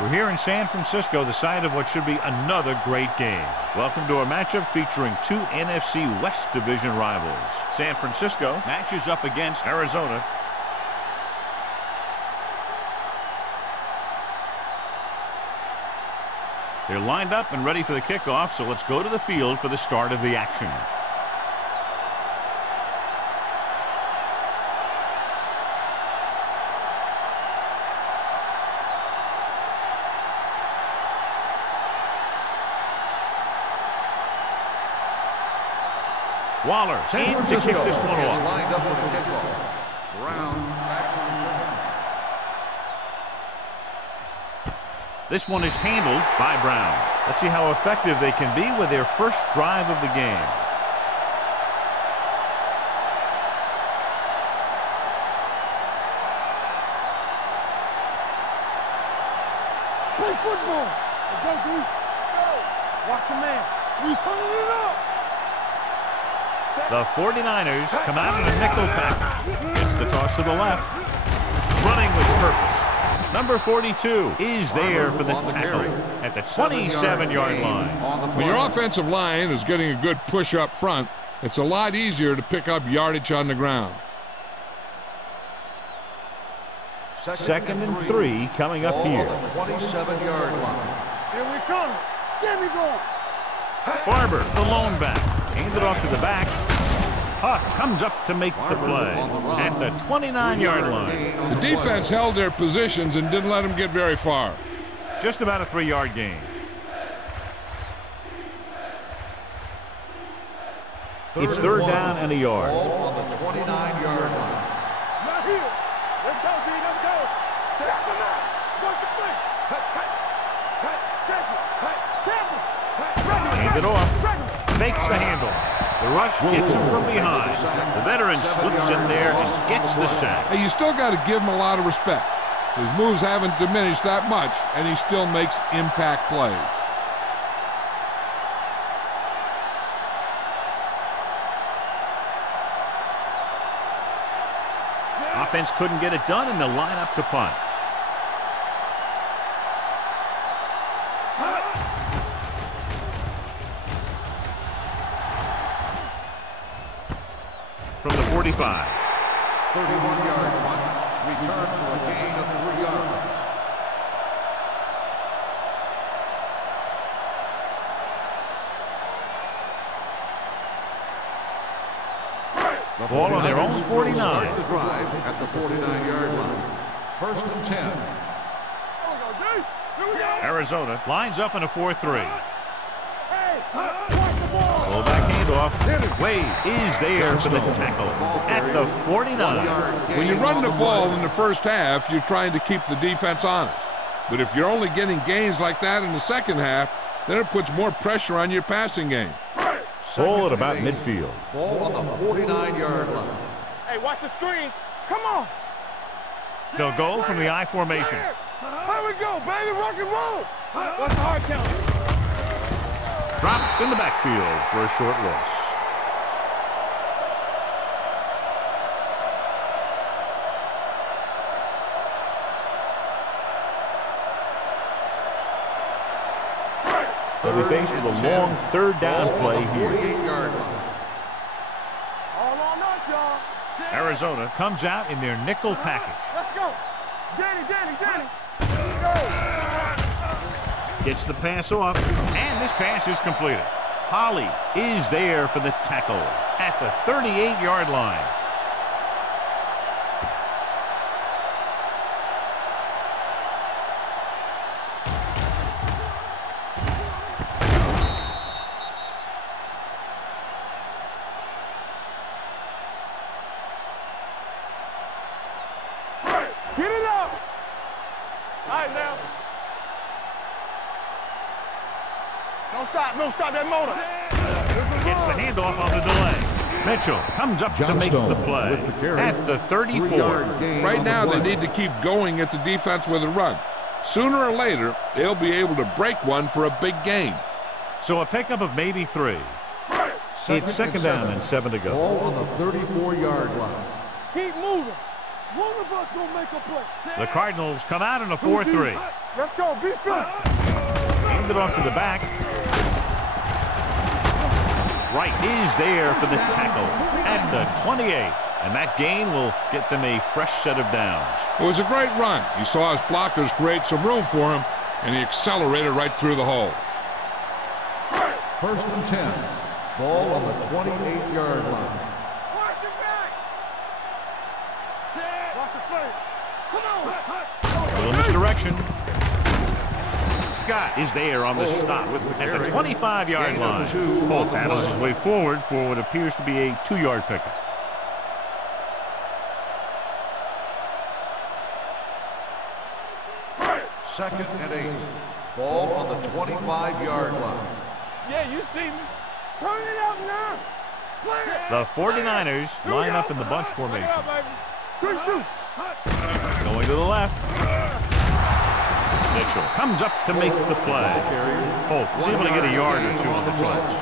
We're here in San Francisco, the site of what should be another great game. Welcome to a matchup featuring two NFC West Division rivals. San Francisco matches up against Arizona. They're lined up and ready for the kickoff, so let's go to the field for the start of the action. Waller in to kick this one off. Lined up for the kickoff. Brown back to return. This one is handled by Brown. Let's see how effective they can be with their first drive of the game. Play football. Let's go, dude. Watch your man. We turning it up. The 49ers come out in a nickel package. Gets the toss to the left. Running with purpose. Number 42 is there for the tackle at the 27-yard line. When your offensive line is getting a good push up front, it's a lot easier to pick up yardage on the ground. Second and 3 coming up here. On the 27-yard line. Here we come. There we go. Barber, the lone back. Handed off to the back. Huff comes up to make the play at the 29-yard line. The defense held their positions and didn't let them get very far. Just about a 3-yard gain. It's third down and a yard. On the 29-yard line. Not here. Let's go, D. Let's go. Step him out. What's the play? Hand it off. Fakes the handle. The rush gets him from behind. The veteran slips in there and gets the sack. Hey, you still got to give him a lot of respect. His moves haven't diminished that much, and he still makes impact plays. Offense couldn't get it done, and they'll line up to punt. From the 45. 31-yard punt. Return for a gain of 3 yards. The ball on their own 49. Start the drive at the 49-yard line. First and 10. Arizona lines up in a 4-3. Fullback handoff. Wade is there for the tackle at the 49. When you run the ball in the first half, you're trying to keep the defense honest. But if you're only getting gains like that in the second half, then it puts more pressure on your passing game. Ball at about midfield. Ball on the 49-yard line. Hey, watch the screens. Come on. They'll go from the I formation. Here we go, baby. Rock and roll. What's the hard count? Dropped in the backfield for a short loss. They'll be faced with a long third down play here. 48-yard line. All on us, y'all. Arizona comes out in their nickel package. Let's go. Danny. Gets the pass off, and this pass is completed. Holly is there for the tackle at the 38-yard line. Get it up. All right, now. Don't stop that motor. Gets the handoff on the delay. Mitchell comes up to make the play at the 34. Right now, they need to keep going at the defense with a run. Sooner or later, they'll be able to break one for a big gain. So a pickup of maybe 3. It's second down and 7 to go. Ball on the 34-yard line. Keep moving. One of us gonna make a play. The Cardinals come out in a 4-3. Let's go. Be fit. Hand it off to the back. Wright is there for the tackle at the 28. And that gain will get them a fresh set of downs. It was a great run. He saw his blockers create some room for him, and he accelerated right through the hole. 1st and 10. Ball on the 28-yard line. Watch your back. Set. Watch the play. Come on. A little misdirection. Scott is there on the stop at the 25-yard line. Ball battles his way forward for what appears to be a 2-yard pickup. Second and 8. Ball on the 25-yard line. Yeah, you see me. Turn it up now. Play it. The 49ers line up in the bunch formation. Good shoot. Going to the left. Mitchell comes up to make the play. Holt was able to get a yard or two on the toss.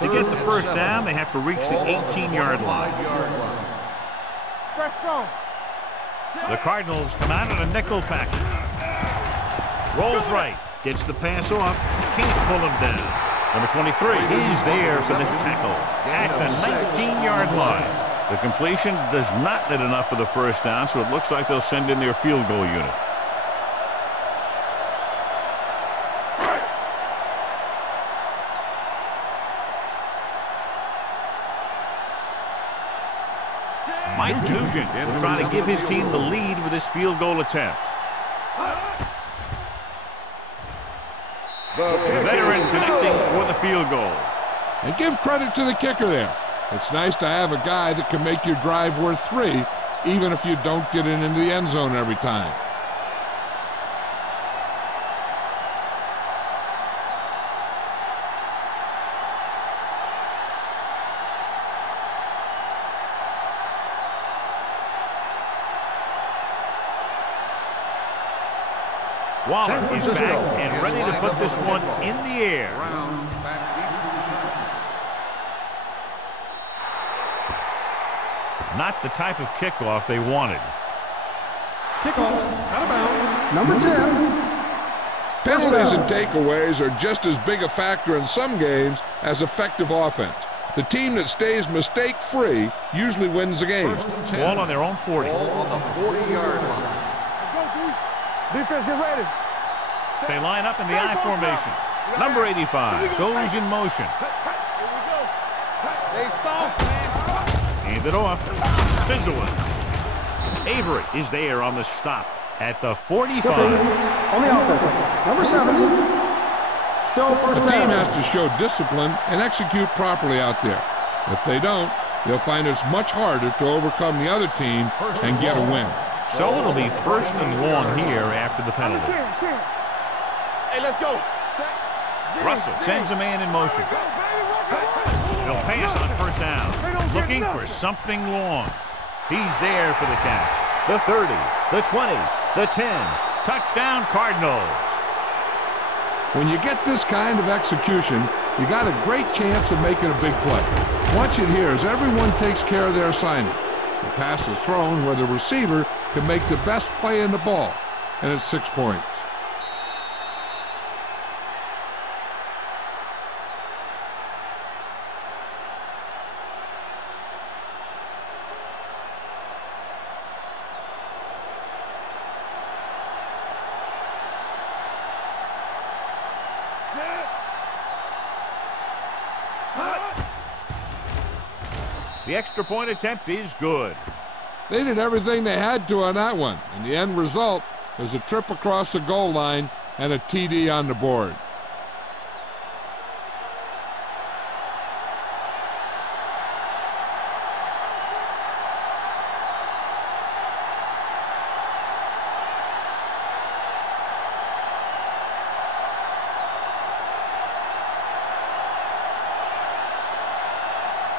To get the first down, they have to reach the 18-yard line. Fresh strong. The Cardinals come out in a nickel package. Rolls right, gets the pass off, can't pull him down. Number 23 is there for the tackle at the 19-yard line. The completion does not net enough for the first down, so it looks like they'll send in their field goal unit. Mike Nugent will try to give his team the lead with this field goal attempt. The veteran connecting for the field goal. And give credit to the kicker there. It's nice to have a guy that can make your drive worth 3, even if you don't get it into the end zone every time. Waller is back and ready to put this one in the air. Not the type of kickoff they wanted. Kickoff out of bounds. Number 10. Penalties and takeaways are just as big a factor in some games as effective offense. The team that stays mistake-free usually wins the game. Ball on their own 40. Ball on the 40-yard line. Defense, get ready. They line up in the I formation. Number 85 goes in motion. They soft, man. Hand it off. Spins away. Avery is there on the stop at the 45. On the offense. Number 7. Still first The team down. has to show discipline and execute properly out there. If they don't, they'll find it's much harder to overcome the other team and get a win. So it'll be 1st and long here after the penalty. Hey, let's go. Russell sends a man in motion. He'll pass on first down. Looking for something long. He's there for the catch. The 30, the 20, the 10. Touchdown, Cardinals. When you get this kind of execution, you got a great chance of making a big play. Watch it here as everyone takes care of their assignment. The pass is thrown where the receiver can make the best play in the ball, and it's 6 points. The extra point attempt is good. They did everything they had to on that one, and the end result was a trip across the goal line and a TD on the board.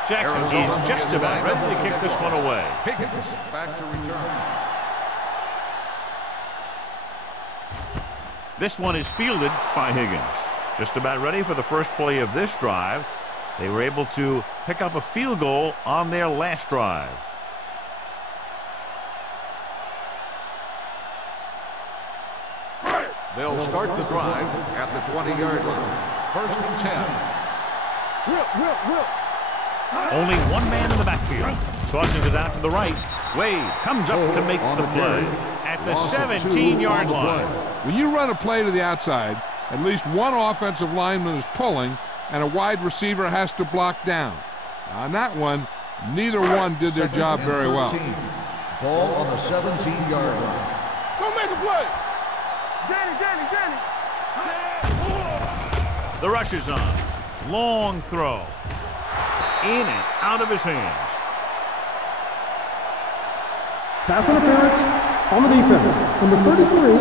Jackson is just about ready to kick this one away. Higgins back to return. This one is fielded by Higgins. Just about ready for the first play of this drive. They were able to pick up a field goal on their last drive. They'll start the drive at the 20-yard line. 1st and 10. Only one man in the backfield. Tosses it out to the right. Wade comes up to make the play at the 17-yard line. When you run a play to the outside, at least one offensive lineman is pulling, and a wide receiver has to block down. Now, on that one, neither one did their job very well. Ball on the 17-yard line. Go make a play. Danny. The rush is on. Long throw. In and out of his hands. Pass interference on the defense. Number 33.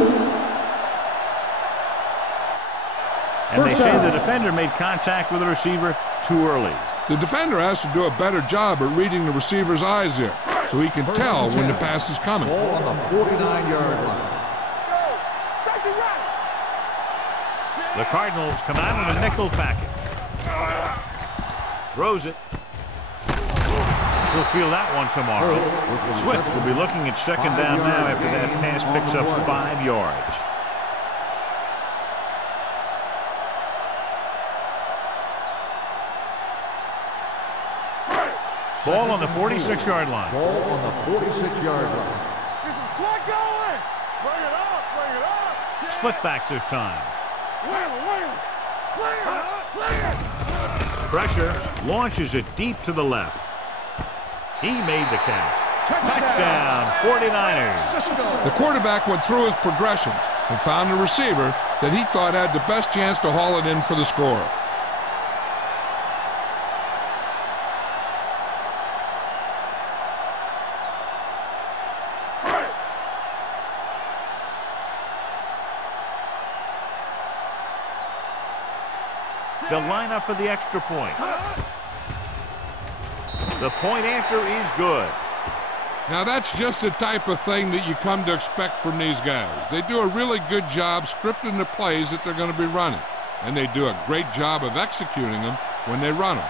And they say the defender made contact with the receiver too early. The defender has to do a better job at reading the receiver's eyes here, so he can tell when the pass is coming. Ball on the 49-yard line. The Cardinals come out in a nickel package. Throws it. He'll feel that one tomorrow. Swift will be looking at 2nd down now after that pass picks up 5 yards. Ball on the 46-yard line. Ball on the 46-yard line. Slot going. Bring it up. Split backs this time. Play it. Pressure, launches it deep to the left. He made the catch. Touchdown, 49ers. The quarterback went through his progressions and found a receiver that he thought had the best chance to haul it in for the score. They'll line up for the extra point. The point after is good. Now that's just the type of thing that you come to expect from these guys. They do a really good job scripting the plays that they're going to be running. And they do a great job of executing them when they run them.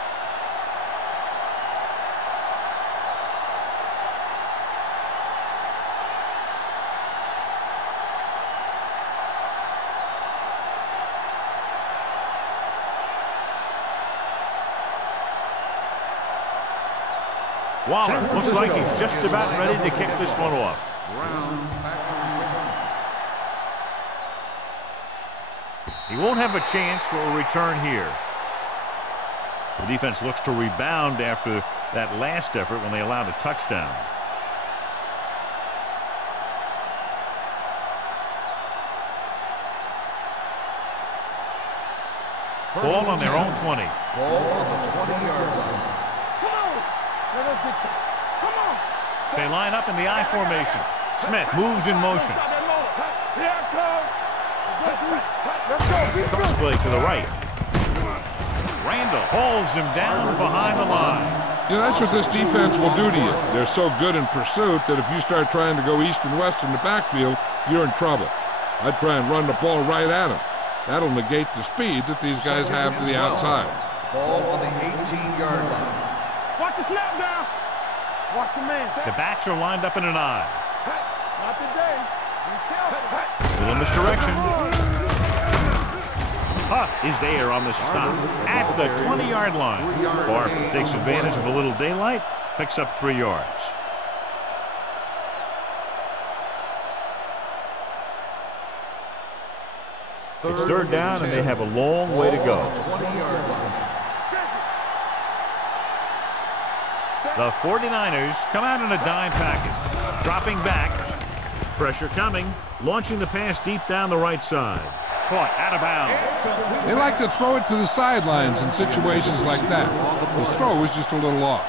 Waller looks like he's just about ready to kick this one off. He won't have a chance for a return here. The defense looks to rebound after that last effort when they allowed a touchdown. Ball on their own 20. Ball on the 20-yard line. They line up in the I formation. Smith moves in motion. Cross play to the right. Randall hauls him down behind the line. You know, that's what this defense will do to you. They're so good in pursuit that if you start trying to go east and west in the backfield, you're in trouble. I'd try and run the ball right at them. That'll negate the speed that these guys have to the outside. Ball on the 18-yard line. Watch the snap down. Watch your man. The backs are lined up in an I. Not today. Be careful. Little misdirection. Huff is there on the stop at the 20-yard line. Barber takes advantage of a little daylight, picks up 3 yards. It's 3rd down, and they have a long way to go. The 49ers come out in a dime package. Dropping back. Pressure coming. Launching the pass deep down the right side. Caught out of bounds. They like to throw it to the sidelines in situations like that. His throw was just a little off.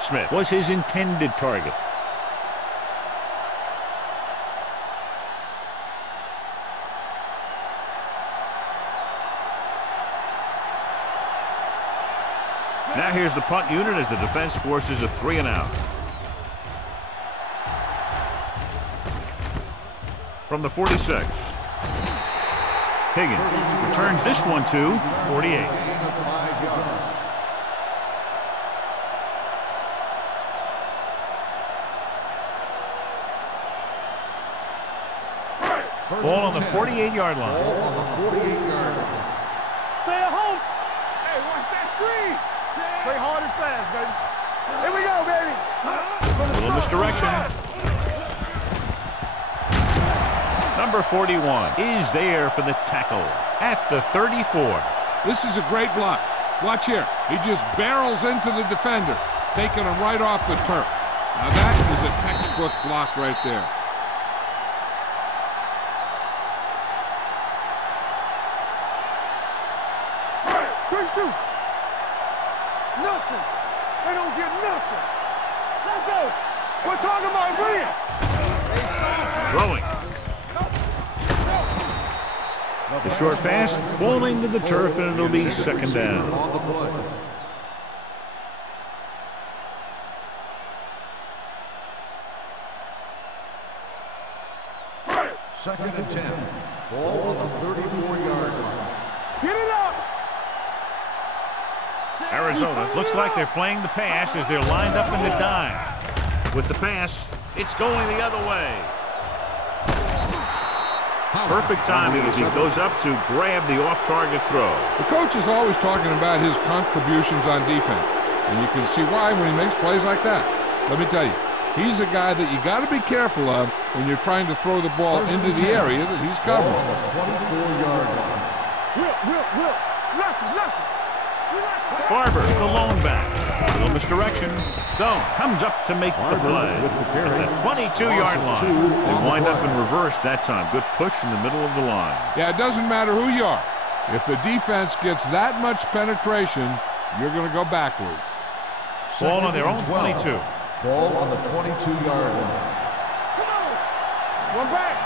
Smith was his intended target. Now here's the punt unit as the defense forces a 3 and out. From the 46. Higgins returns this one to 48. Ball on the 48-yard line. Ball on the 48-yard line. Stay at home. Hey, watch that screen. Play hard and fast, baby. Here we go, baby. A little misdirection. Number 41 is there for the tackle at the 34. This is a great block. Watch here. He just barrels into the defender, taking him right off the turf. Now that is a textbook block right there. Good shoot. Nothing. They don't get nothing. Let's go. We're talking about brilliant. Throwing. The short pass falling to the turf, and it'll be second down. On the play. Second and 10. Ball on the 34-yard line. Get it up. Arizona looks like they're playing the pass as they're lined up in the dime. With the pass, it's going the other way. Perfect timing as he goes up to grab the off-target throw. The coach is always talking about his contributions on defense, and you can see why when he makes plays like that. Let me tell you, he's a guy that you got to be careful of when you're trying to throw the ball into the area that he's covering. Ball on the 24-yard line. Will. Lucky. Barber, the lone back. A little misdirection. Stone comes up to make the play at the 22-yard line. They wind up in reverse that time. Good push in the middle of the line. Yeah, it doesn't matter who you are. If the defense gets that much penetration, you're going to go backwards. Ball on their own 22. Ball on the 22-yard line. One back.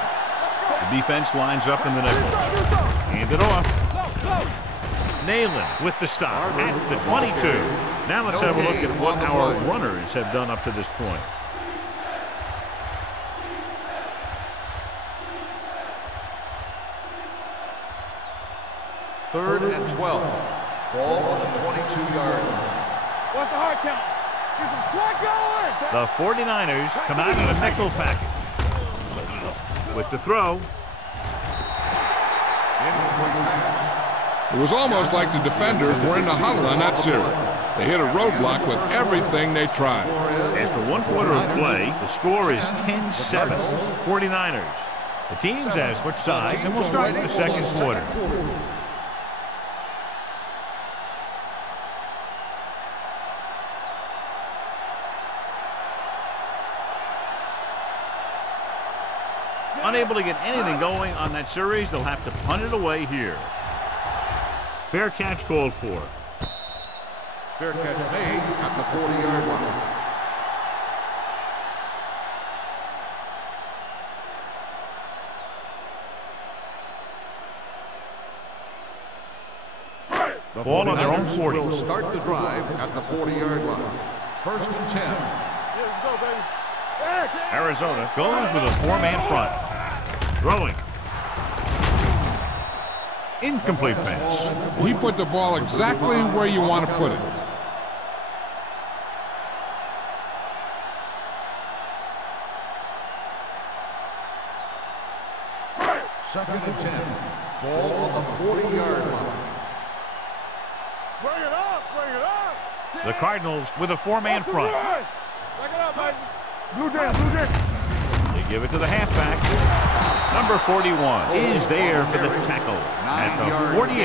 The defense lines up in the nickel. Hand it off. Nayland with the stop at the 22. Now let's have a look at what our runners have done up to this point. Third and 12. Ball on the 22-yard line. What's the hard count? Get some slack going. The 49ers come out in a nickel package. With the throw. Incomplete pass. It was almost like the defenders were in the huddle on that series. They hit a roadblock with everything they tried. After one quarter of play, the score is 10-7. 49ers. The teams have switched sides, and we'll start in the second quarter. Unable to get anything going on that series, they'll have to punt it away here. Fair catch called for. Fair catch made at the 40-yard line. The ball on their own 40. Will start the drive at the 40-yard line. First and 10. Let's go, baby. Arizona goes with a four-man front. Throwing. Incomplete pass. He put the ball exactly where you want to put it. Second and 10. Ball on the 40-yard line. Bring it up. The Cardinals with a four-man front. Bring it up, baby. Blue down. They give it to the halfback. Number 41 is there for the tackle at the 48.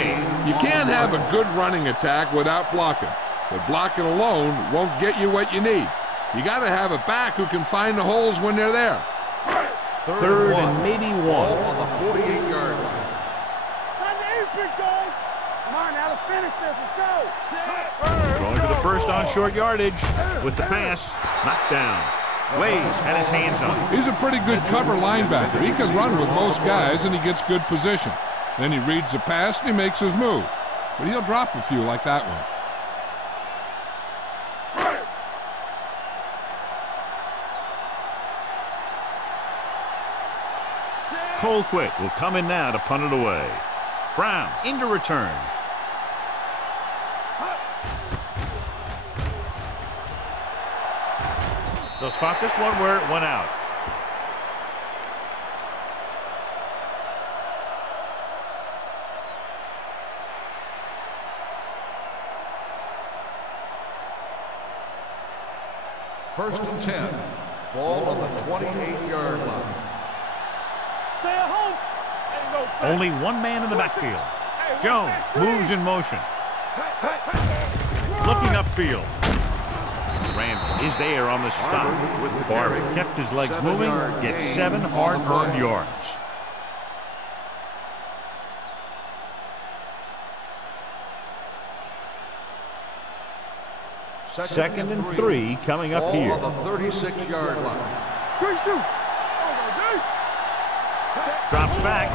You can't have a good running attack without blocking. But blocking alone won't get you what you need. You got to have a back who can find the holes when they're there. Third and maybe Ball one. on the 48-yard line. Time to aim, big dogs. Come on, now let's finish this. Let's go. Going for the first on short yardage with the pass. Knocked down. Waves had his hands on it. He's a pretty good cover linebacker. He can run with most guys, and he gets good position. Then he reads the pass, and he makes his move. But he'll drop a few like that one. Colquitt will come in now to punt it away. Brown into return. They'll spot this one where it went out. First and 10. Ball on the 28-yard line. Stay at home. Ain't no sense. Only one man in the backfield. Jones moves in motion. Looking upfield. Randall is there on the stop. Barber kept his legs moving, gets 7 hard-earned yards. Second and 3 coming up here. On the 36-yard line. Good shoot. Drops back.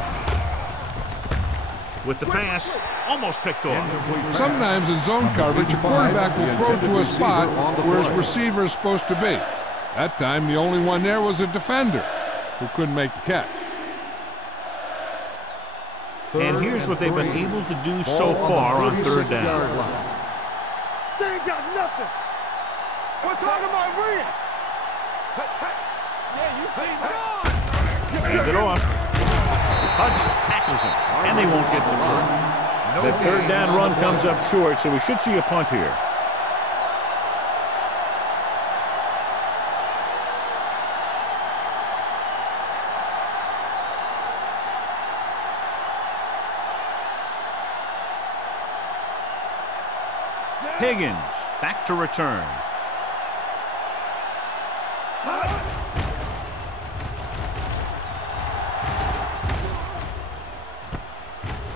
With the pass, almost picked off. Sometimes in zone coverage, a quarterback will throw to a spot where his receiver is supposed to be. That time, the only one there was a defender who couldn't make the catch. And here's what they've been able to do so far on third down. They ain't got nothing. We're talking about Rhea. Yeah, you see that? Hand it off. Hudson tackles him, and they won't get the first. That third down run comes up short, so we should see a punt here. Higgins back to return.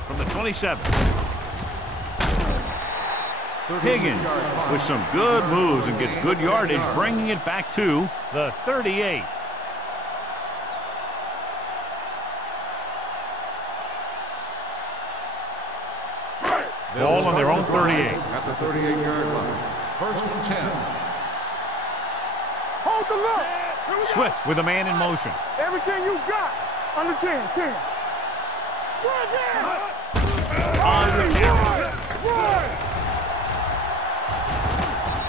From the 27. Higgins with some good moves and gets good yardage, bringing it back to the 38. Ball on their own 38. At the 38-yard line. First and 10. Hold the look. Swift with a man in motion. Everything you got. Under 10. On the carry.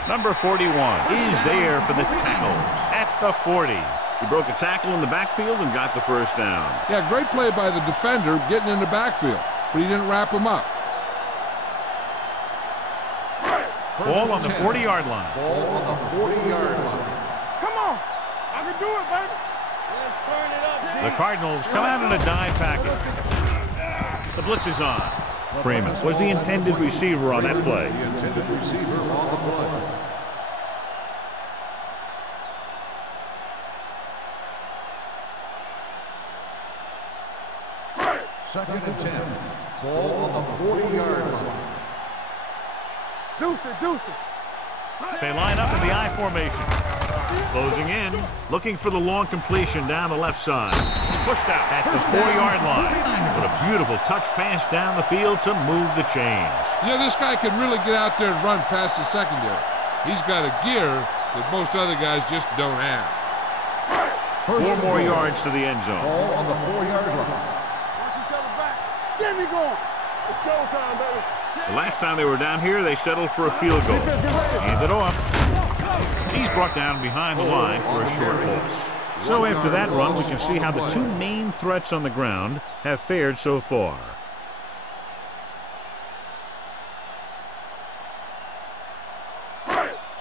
Number 41 is there for the tackle at the 40. He broke a tackle in the backfield and got the first down. Yeah, great play by the defender getting in the backfield, but he didn't wrap him up. Ball on the 40-yard line. Ball on the 40-yard line. Come on. I can do it, baby. Let's turn it up. The Cardinals come out in a dime package. The blitz is on. Freeman was the intended receiver on that play. The intended receiver on the play. Second and 10. Ball on the 40-yard line. Deuce it. They line up in the I formation. Closing in, looking for the long completion down the left side. Pushed out at the 4-yard line. What a beautiful touch pass down the field to move the chains. You know, this guy can really get out there and run past the secondary. He's got a gear that most other guys just don't have. 4 more yards to the end zone. Ball on the 4-yard line. Watch each other back. Get me going. It's showtime, baby. The last time they were down here, they settled for a field goal. Hand it off. He's brought down behind the line for a short loss. So after that run, we can see how the two main threats on the ground have fared so far.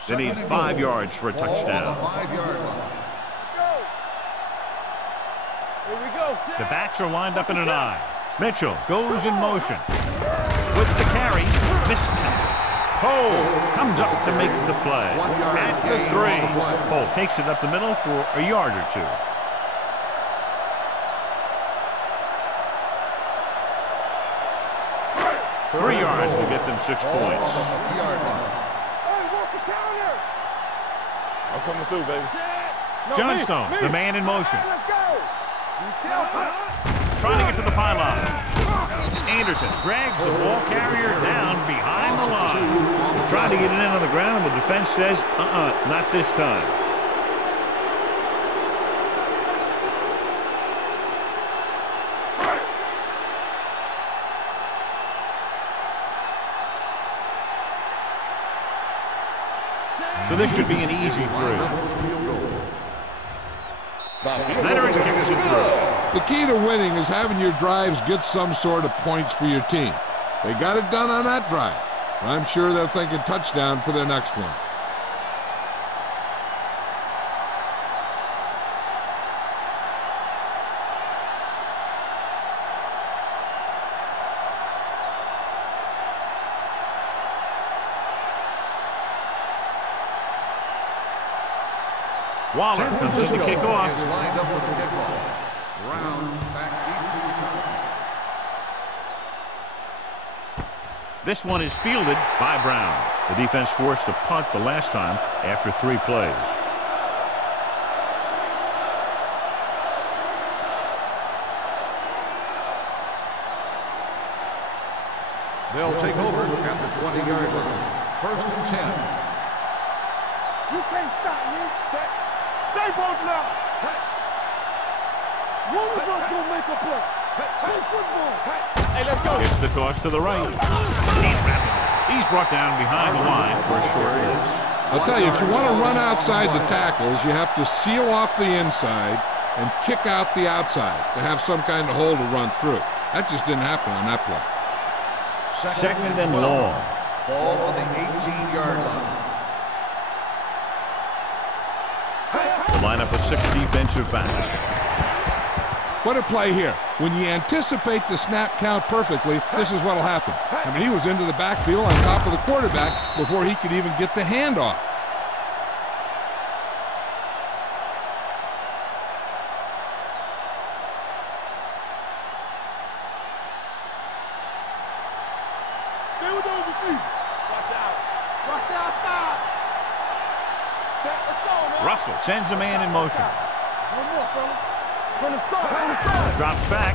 They need 5 yards for a touchdown. 5-yard line. Here we go. The backs are lined up in an I. Mitchell goes in motion. With the carry, missed tackle. Cole comes up to make the play. At the 3. Cole takes it up the middle for a yard or 2. Three yards will get them 6 points. Hey, work the counter. I'm coming through, baby. Johnstone, the man in motion. Let's go. Trying to get to the pylon. Anderson drags the ball carrier down behind the line. They're trying to get it in on the ground, and the defense says, not this time. So this should be an easy through. Leonard kicks it through. The key to winning is having your drives get some sort of points for your team. They got it done on that drive. I'm sure they're thinking touchdown for their next one. Waller comes in to kick off. Is lined up for the kickoff. Brown back deep to return. This one is fielded by Brown. The defense forced to punt the last time after 3 plays. They'll take over at the 20-yard line. 1st and 10. You can't stop me. Stay both now. One of us gonna make a play. Play football. Hey, let's go. It's the toss to the right. He's brought down behind the line for a short miss. I'll tell you, if you want to run outside the tackles, you have to seal off the inside and kick out the outside to have some kind of hole to run through. That just didn't happen on that play. Second and long. Ball on the 18-yard line. The lineup of 6 defensive backs. What a play here. When you anticipate the snap count perfectly, this is what will happen. I mean, he was into the backfield on top of the quarterback before he could even get the handoff. Stay with those receivers. Watch out. Watch the outside. Let's go, man. Russell sends a man in motion. One more, fella. From the start, from the start. Drops back.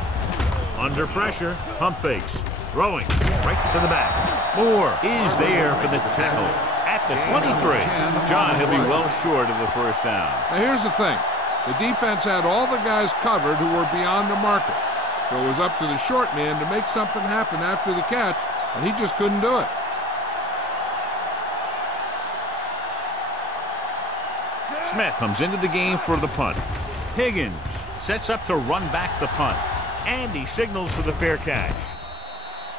Under pressure. Pump fakes. Throwing right to the back. Moore is there for the tackle at the 23. John, he'll be well short of the first down. Now, here's the thing. The defense had all the guys covered who were beyond the marker. So it was up to the short man to make something happen after the catch, and he just couldn't do it. Smith comes into the game for the punt. Higgins sets up to run back the punt. And he signals for the fair catch.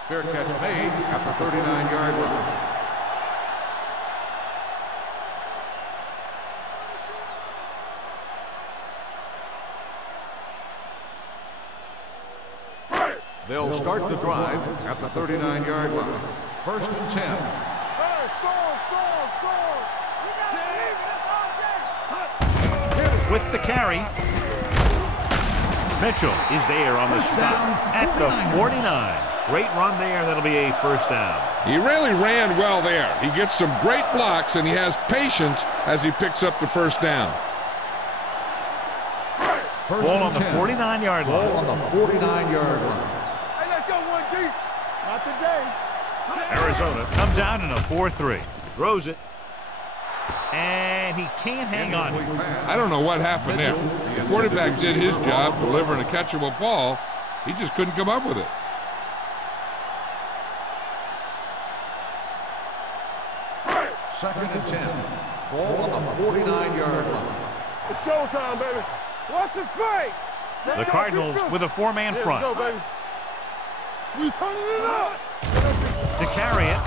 Fair catch made at the 39-yard line. They'll start the drive at the 39-yard line. 1st and 10. Hey, score. With the carry. Mitchell is there on the stop at the 49. Great run there. That'll be a first down. He really ran well there. He gets some great blocks, and he has patience as he picks up the first down. Ball on the 49-yard line. Ball on the 49-yard line. Hey, let's go 1 deep. Not today. Arizona comes out in a 4-3. Throws it. And he can't hang on. I don't know what happened there. The quarterback did his job delivering a catchable ball. He just couldn't come up with it. Second and 10. Ball on the 49-yard line. It's showtime, baby. Watch it play. The Cardinals with a 4-man front. Let's go, baby. We turning it up. To carry it.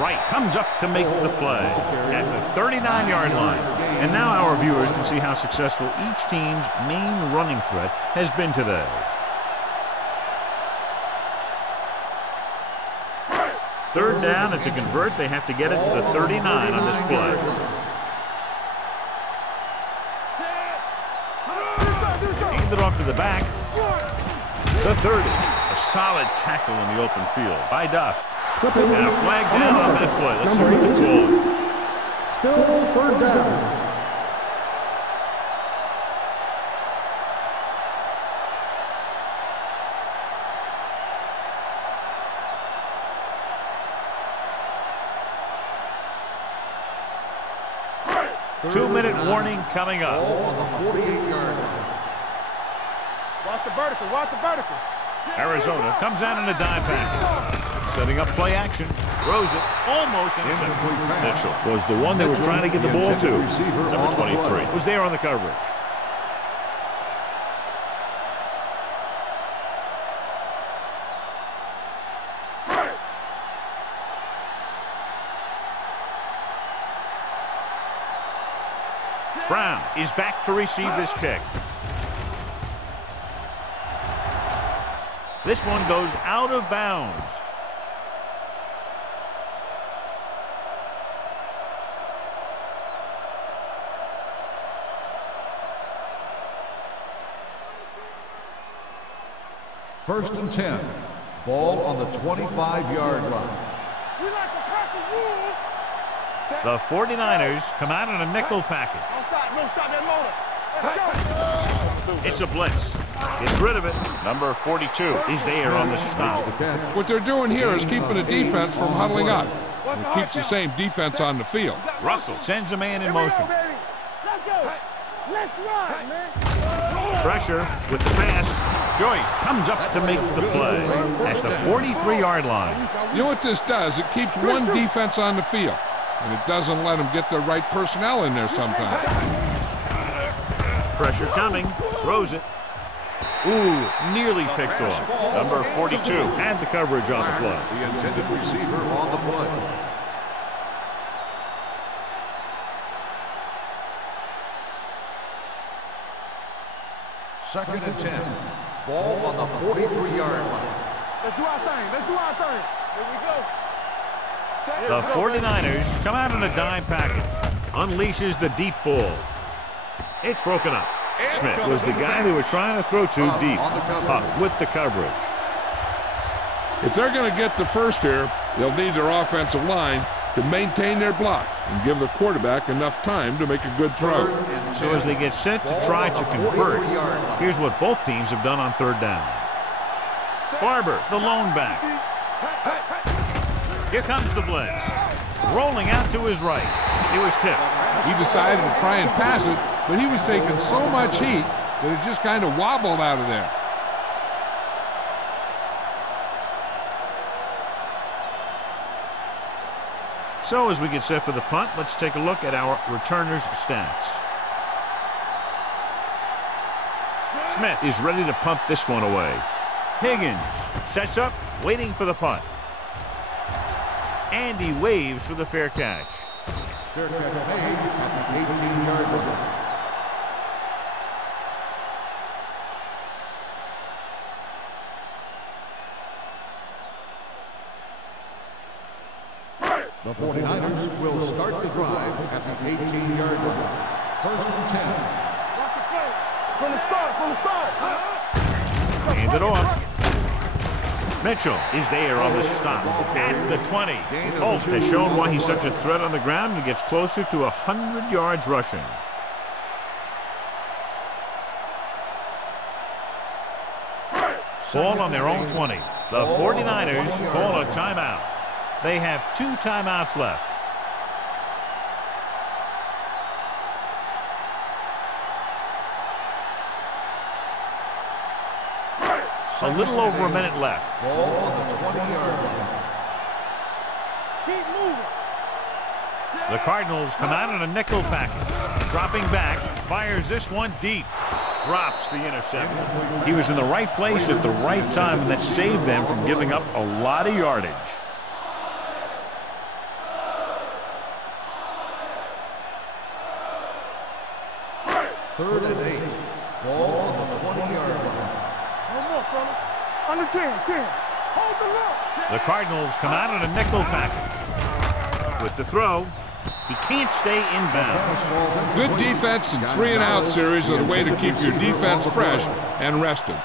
Wright comes up to make the play at the 39-yard line. And now our viewers can see how successful each team's main running threat has been today. Third down, and to convert, they have to get it to the 39 on this play. Hand it off to the back. The 30. A solid tackle in the open field by Duff. And a flag down on that play. Let's see what the call is. Still 3rd down. Two-minute warning coming up. Ball on the 48-yard line. Watch the vertical. Watch the vertical. Arizona comes out in a dime package. Setting up play action. Throws it. Almost intercepted. Mitchell was the one they were trying to get the ball to. Number 23 was there on the coverage. Brown is back to receive this kick. This one goes out of bounds. First and 10. Ball on the 25-yard line. We like to crack the rules. The 49ers come out in a nickel package. Don't stop that motor. Let's go. It's a blitz. Gets rid of it. Number 42 is there on the stop. What they're doing here is keeping the defense from huddling up. And it keeps the same defense on the field. Russell sends a man in motion. Let's go. Let's run, man. Pressure with the pass. Joyce comes up to make the play at the 43-yard line. You know what this does? It keeps one defense on the field, and it doesn't let them get the right personnel in there sometimes. Pressure coming. Throws it. Ooh, nearly picked off. Number 42 had the coverage on the play. The intended receiver on the play. Second and 10. Ball on the 43-yard line. Let's do our thing. Let's do our thing. Here we go. The 49ers come out in a dime package. Unleashes the deep ball. It's broken up. Smith was the guy they were trying to throw to deep. Up with the coverage. If they're going to get the first here, they'll need their offensive line to maintain their block and give the quarterback enough time to make a good throw. So as they get set to try to convert, here's what both teams have done on third down. Barber, the lone back. Here comes the blitz. Rolling out to his right. He was tipped. He decided to try and pass it, but he was taking so much heat that it just kind of wobbled out of there. So as we get set for the punt, let's take a look at our returners' stats. Smith is ready to punt this one away. Higgins sets up, waiting for the punt. And he waves for the fair catch. Fair catch made at the 18-yard line. The 49ers will start the drive at the 18-yard line. First and 10. From the start. Hand it off. Mitchell is there on the stop at the 20. Holt has shown why he's such a threat on the ground and gets closer to 100 yards rushing. Ball on their own 20. The 49ers call a timeout. They have 2 timeouts left. A little over a minute left. Ball on the 20-yard line. Keep moving. The Cardinals come out in a nickel package. Dropping back, fires this one deep. Drops the interception. He was in the right place at the right time, and that saved them from giving up a lot of yardage. Third and 8. Ball on the 20-yard line. One more, fella. Under 10. Hold the look. The Cardinals come out in a nickel package. With the throw, he can't stay in bounds. Good defense and 3-and-out series are the way to keep your defense fresh and rested.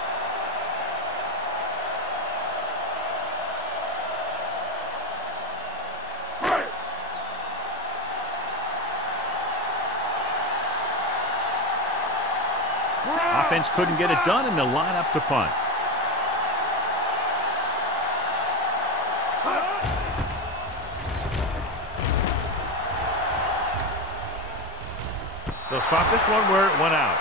Offense couldn't get it done, and they'll line up to punt. They'll spot this one where it went out.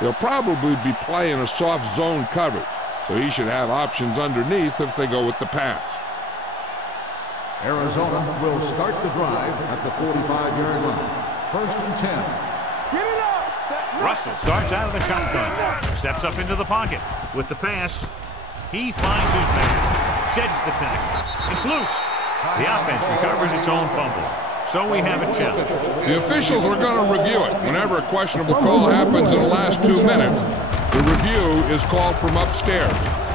They'll probably be playing a soft zone coverage, so he should have options underneath if they go with the pass. Arizona will start the drive at the 45-yard line. First and 10. Get it up. Russell starts out of the shotgun. Steps up into the pocket. With the pass, he finds his man. Sheds the tackle. It's loose. The offense recovers its own fumble. So we have a challenge. The officials are going to review it. Whenever a questionable call happens in the last 2 minutes, the review is called from upstairs.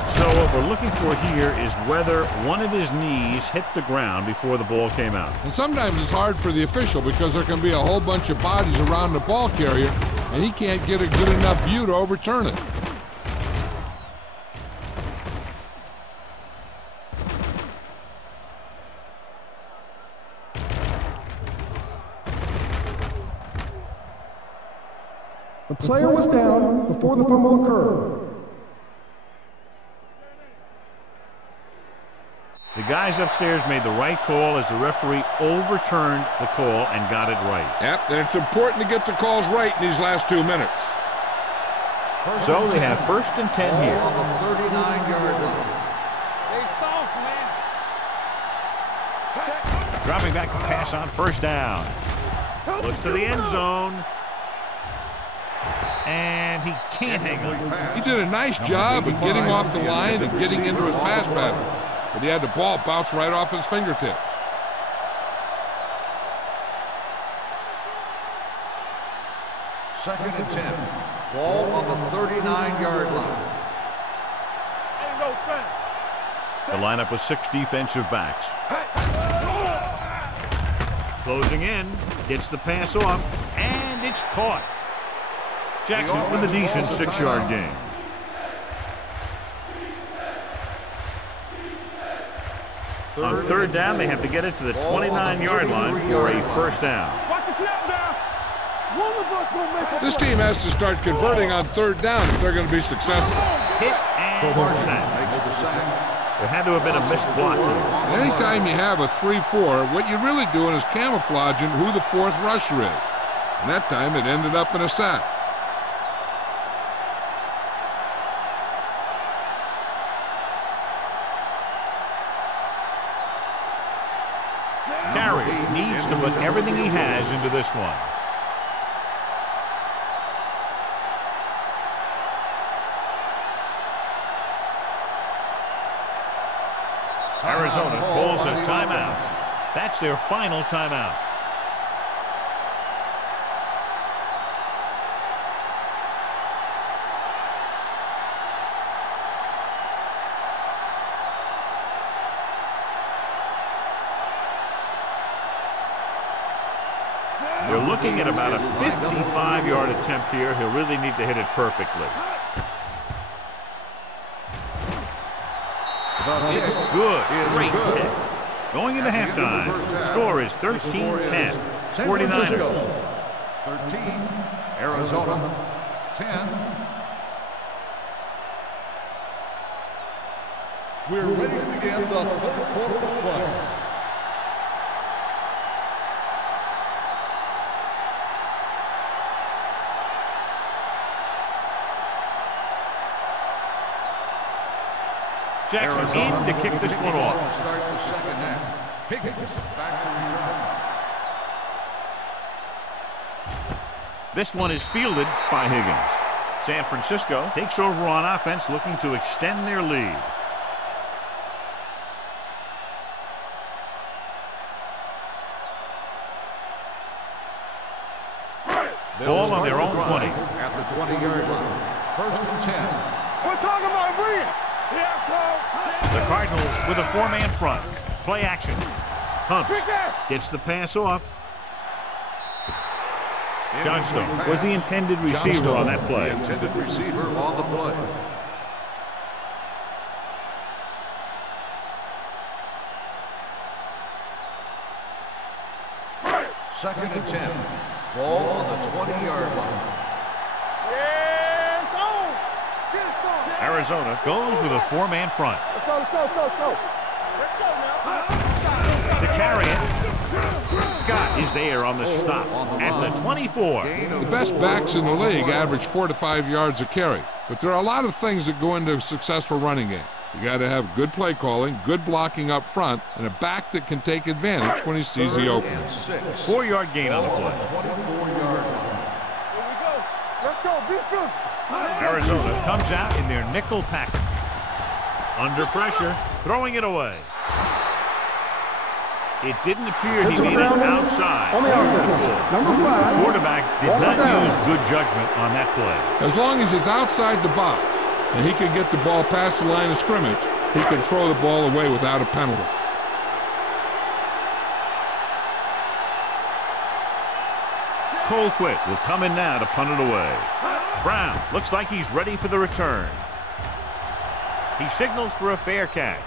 So what we're looking for here is whether one of his knees hit the ground before the ball came out. And sometimes it's hard for the official because there can be a whole bunch of bodies around the ball carrier and he can't get a good enough view to overturn it. The player was down before the fumble occurred. The guys upstairs made the right call as the referee overturned the call and got it right. Yep, and it's important to get the calls right in these last 2 minutes. So they have 1st and 10 here. On the 39-yard line. They soft, man. Dropping back to pass on 1st down. Looks to the end zone. And he can't hang on. He did a nice job of getting off the line and getting into his pass pattern, but he had the ball bounce right off his fingertips. Second and 10. Ball on the 39-yard line. Ain't no thing. The lineup with 6 defensive backs. Closing in, gets the pass off, and it's caught. Jackson for the decent 6-yard gain. On 3rd down, they have to get it to the 29-yard line for a 1st down. Watch the snap down. One of us gonna make a This team has to start converting on 3rd down if they're going to be successful. Hit and sack. Makes the sack. There had to have been a missed block here. And anytime you have a 3-4, what you're really doing is camouflaging who the 4th rusher is. And that time it ended up in a sack. Gary needs to put everything he has into this one. Arizona pulls a timeout. That's their final timeout. They're looking at about a 55-yard attempt here. He'll really need to hit it perfectly. It's good. Great kick. Going into halftime, the score is 13-10. 49ers. 13. Arizona. 10. We're ready to begin the 3rd quarter of play. Jackson in to kick this one off. To start the 2nd half. Higgins back to return. This one is fielded by Higgins. San Francisco takes over on offense, looking to extend their lead. Ball on their own 20. At the 20-yard line. 1st and 10. We're talking about bringing. Here comes. The Cardinals with a 4-man front. Play action. Humps. Gets the pass off. Johnstone was the intended receiver on that play. The intended receiver on the play. Second and 10. Ball on the 20-yard line. Yeah, it's on. Get it on. Arizona goes with a 4-man front. Let's go, let's go, let's go, let's go. Let's go now. To carry it. Scott is there on the stop at the 24. The best backs in the league average 4 to 5 yards a carry, but there are a lot of things that go into a successful running game. You got to have good play calling, good blocking up front, and a back that can take advantage when he sees the opening. 4-yard gain on the play. 24-yard line. Here we go. Let's go. Be physical. Arizona comes out in their nickel package. Under pressure, throwing it away. It didn't appear he made it outside. On the offense, number 5. Quarterback did not use good judgment on that play. As long as it's outside the box and he can get the ball past the line of scrimmage, he can throw the ball away without a penalty. Colquitt will come in now to punt it away. Brown looks like he's ready for the return. He signals for a fair catch.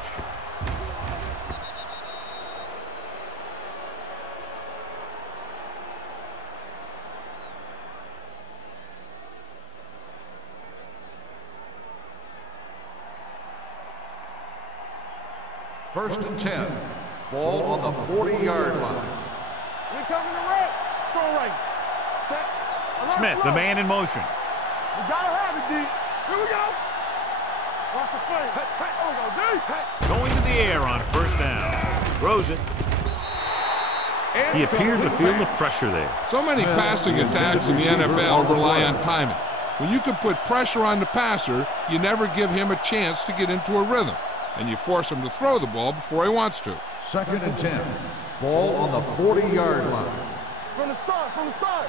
First and 10. Ball on the 40-yard line. We coming to right. Strong right. Set. Smith, the man in motion. We gotta have it, D. Here we go. Watch the play. There we go, D. Going to the air on first down. Throws it. He appeared to feel the pressure there. So many passing attacks in the NFL rely on timing. When you can put pressure on the passer, you never give him a chance to get into a rhythm, and you force him to throw the ball before he wants to. Second and 10. Ball on the 40-yard line. From the start, from the start.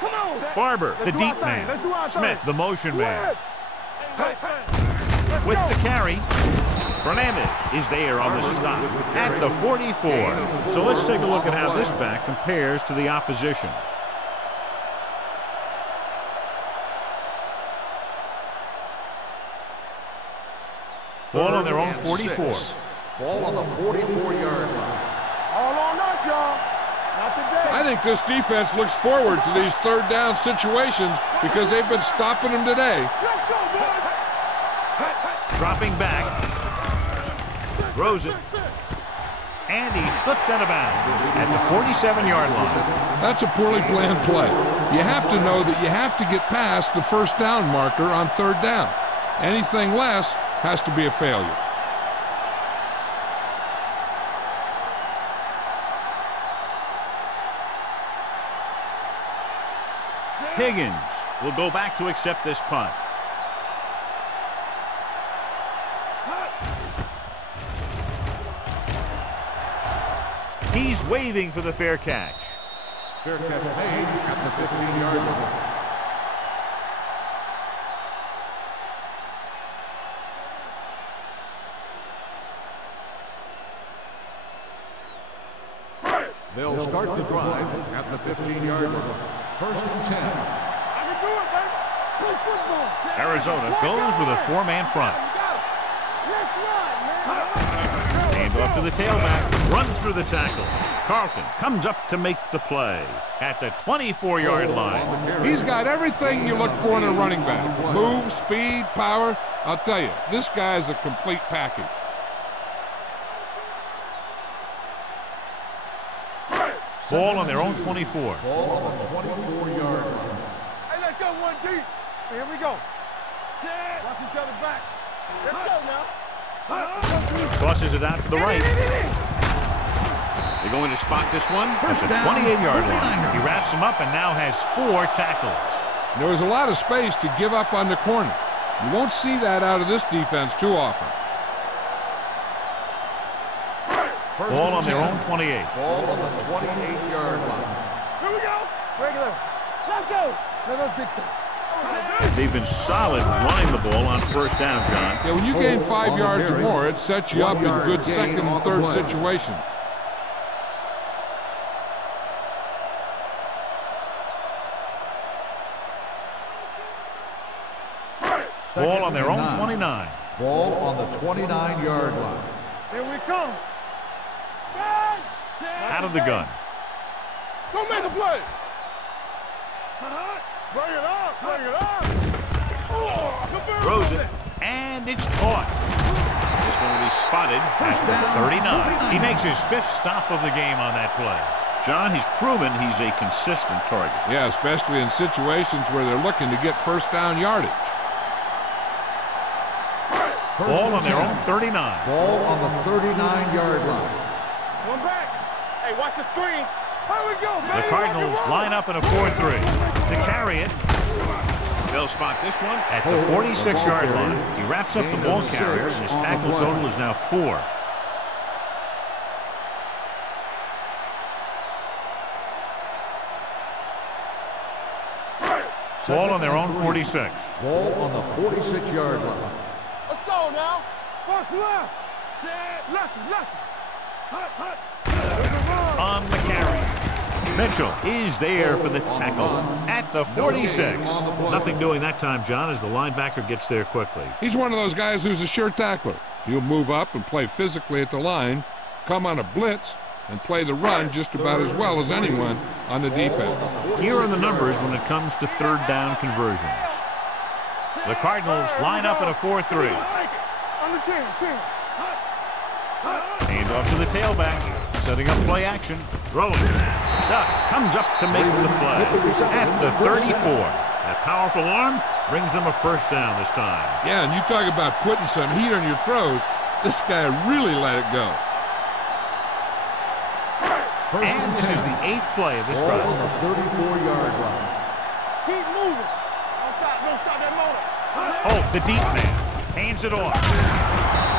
Come on. Barber, the deep man. Smith, the motion man. With the carry, Fernandez is there on the stop at the 44. So let's take a look at how this back compares to the opposition. Ball on their own 44. Ball on the 44-yard line. All on us, y'all. Not today. I think this defense looks forward to these third down situations because they've been stopping them today. Let's go, boys. Dropping back. Throws it. And he slips out of bounds at the 47-yard line. That's a poorly planned play. You have to know that you have to get past the first down marker on third down. Anything less has to be a failure. Higgins will go back to accept this punt. He's waving for the fair catch. Fair catch made at the 15-yard line. They'll start the drive at the 15-yard line. First and 10. I can do it, baby. Play football. Arizona goes with a four-man front. Let's run, man. Hand off to the tailback. Runs through the tackle. Carlton comes up to make the play at the 24-yard line. He's got everything you look for in a running back. Move, speed, power. I'll tell you, this guy is a complete package. Ball on their own 24. Ball on the 24-yard line. Hey, let's go one deep. Here we go. Set. Watch each other back. Let's go now. Tosses it out to the right. They're going to spot this one at the 28-yard line. He wraps him up and now has 4 tackles. There was a lot of space to give up on the corner. You won't see that out of this defense too often. Ball on their own 28. Ball on the 28-yard line. Here we go. Regular. Let's go. Let us big time. They've been solid running the ball on first down, John. Yeah, when you gain 5 yards or more, it sets you up in good second and third situations. Ball on their own 29. Ball on the 29-yard line. Here we come. Out of the gun. Go make a play. Bring it up. Bring it up. Throws it. And it's caught. This one will be spotted at the 39. He makes his 5th stop of the game on that play. John, he's proven he's a consistent target. Yeah, especially in situations where they're looking to get first down yardage. Ball on their own 39. Ball on the 39-yard line. One back. Hey, watch the screen. Here we go, baby. The Cardinals line up in a 4-3. To carry it, they'll spot this one at the 46-yard line. He wraps up the ball carrier, and his tackle total is now 4. Ball on their own 46. Ball on the 46-yard line. Let's go now. Box left. Set. Lefty, lefty. On the carry. Mitchell is there for the tackle at the 46. Nothing doing that time, John, as the linebacker gets there quickly. He's one of those guys who's a sure tackler. He'll move up and play physically at the line, come on a blitz, and play the run just about as well as anyone on the defense. Here are the numbers when it comes to third down conversions. The Cardinals line up in a 4-3. Hand off to the tailback, setting up play action, throwing. Duck comes up to make the play at the 34. That powerful arm brings them a first down this time. Yeah, and you talk about putting some heat on your throws. This guy really let it go. And this is the 8th play of this drive. On the 34-yard line. Keep moving. Don't stop that motor. Oh, the deep man hands it off.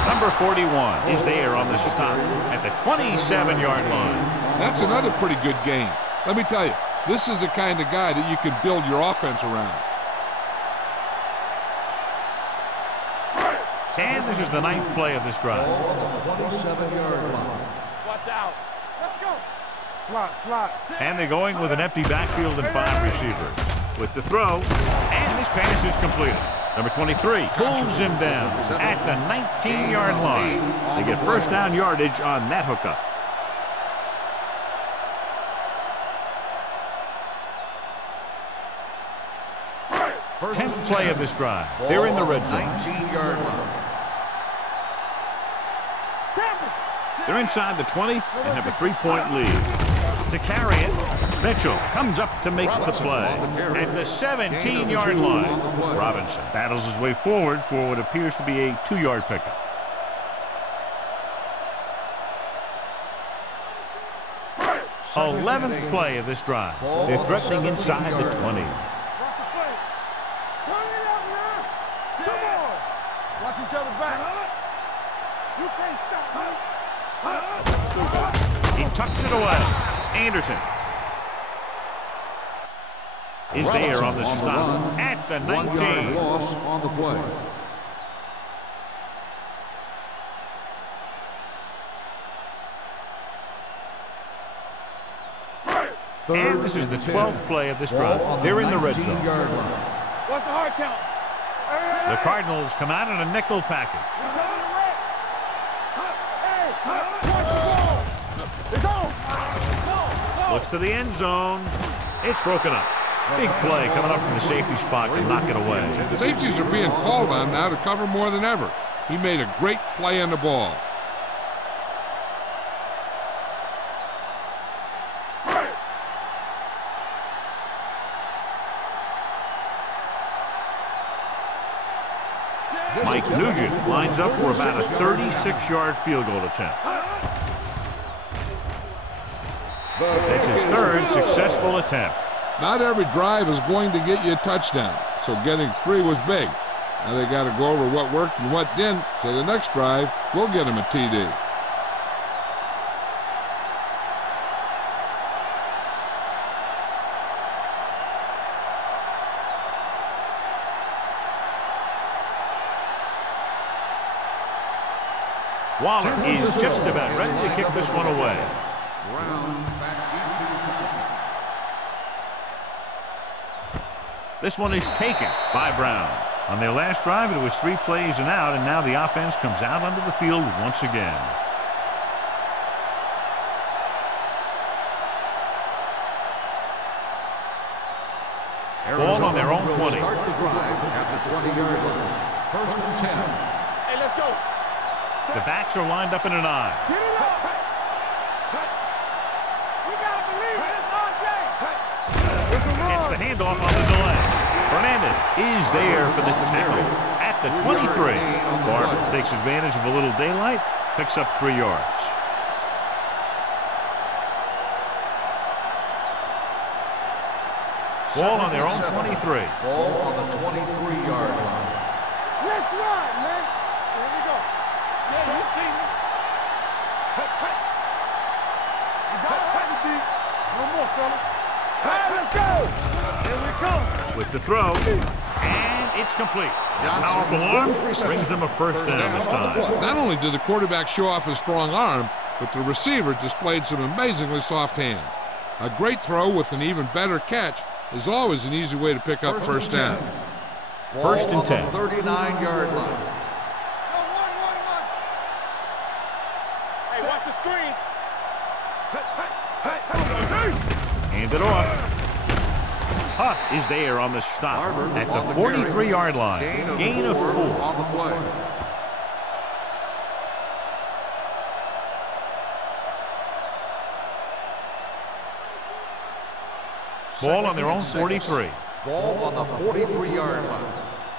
Number 41 is there on the stop at the 27-yard line. That's another pretty good game. Let me tell you, this is the kind of guy that you can build your offense around. And this is the 9th play of this drive. On the 27-yard line. Watch out. Let's go. Slot. And they're going with an empty backfield and 5 receivers. With the throw, and this pass is completed. Number 23 pulls him down at the 19-yard line. They get first down yardage on that hookup. First 10th play of this drive. They're in the red zone. 19-yard line. They're inside the 20 and have a 3-point lead. To carry it, Mitchell comes up to make the play at the 17-yard line. Robinson battles his way forward for what appears to be a 2-yard pickup. So 11th play of this drive. They're threatening inside the 20. Watch each other back. You can't stop me. He tucks it away. Anderson is there on the stop at the 19. 1-yard loss on the play. And this is the 12th play of this drive. They're in the red zone. What's the hard count? The Cardinals come out in a nickel package. Looks to the end zone. It's broken up. Big play coming up from the safety spot to knock it away. Safeties are being called on now to cover more than ever. He made a great play on the ball. Mike Nugent lines up for about a 36-yard field goal attempt. That's his 3rd successful attempt. Not every drive is going to get you a touchdown, so getting 3 was big. Now they got to go over what worked and what didn't, so the next drive will get him a TD. Waller is just about ready to kick this one away. This one is taken by Brown. On their last drive, it was 3 plays and out, and now the offense comes out onto the field once again. Ball on their own 20. Start the drive at the 20-yard line. 1st and 10. Hey, let's go. The backs are lined up in an eye. Get it up. We gotta believe this, RJ. Gets the handoff on the delay. Fernandez is there for the tackle at the 23. Barber takes advantage of a little daylight, picks up 3 yards. Ball on their own 23. Ball on the 23-yard line. Let's run, man. Here we go. Yeah, you see me. You got it, Happy D. No more, fella. Hey, let's go. Here we come. With the throw, and it's complete. A powerful arm brings them a first down this time. Not only did the quarterback show off his strong arm, but the receiver displayed some amazingly soft hands. A great throw with an even better catch is always an easy way to pick up first down. First and 10. 39-yard line. Hey, watch the screen. Hand it off. Huff is there on the stop at the 43-yard line. Gain of 4. On the play. Ball on their own 43. Ball on the 43-yard line.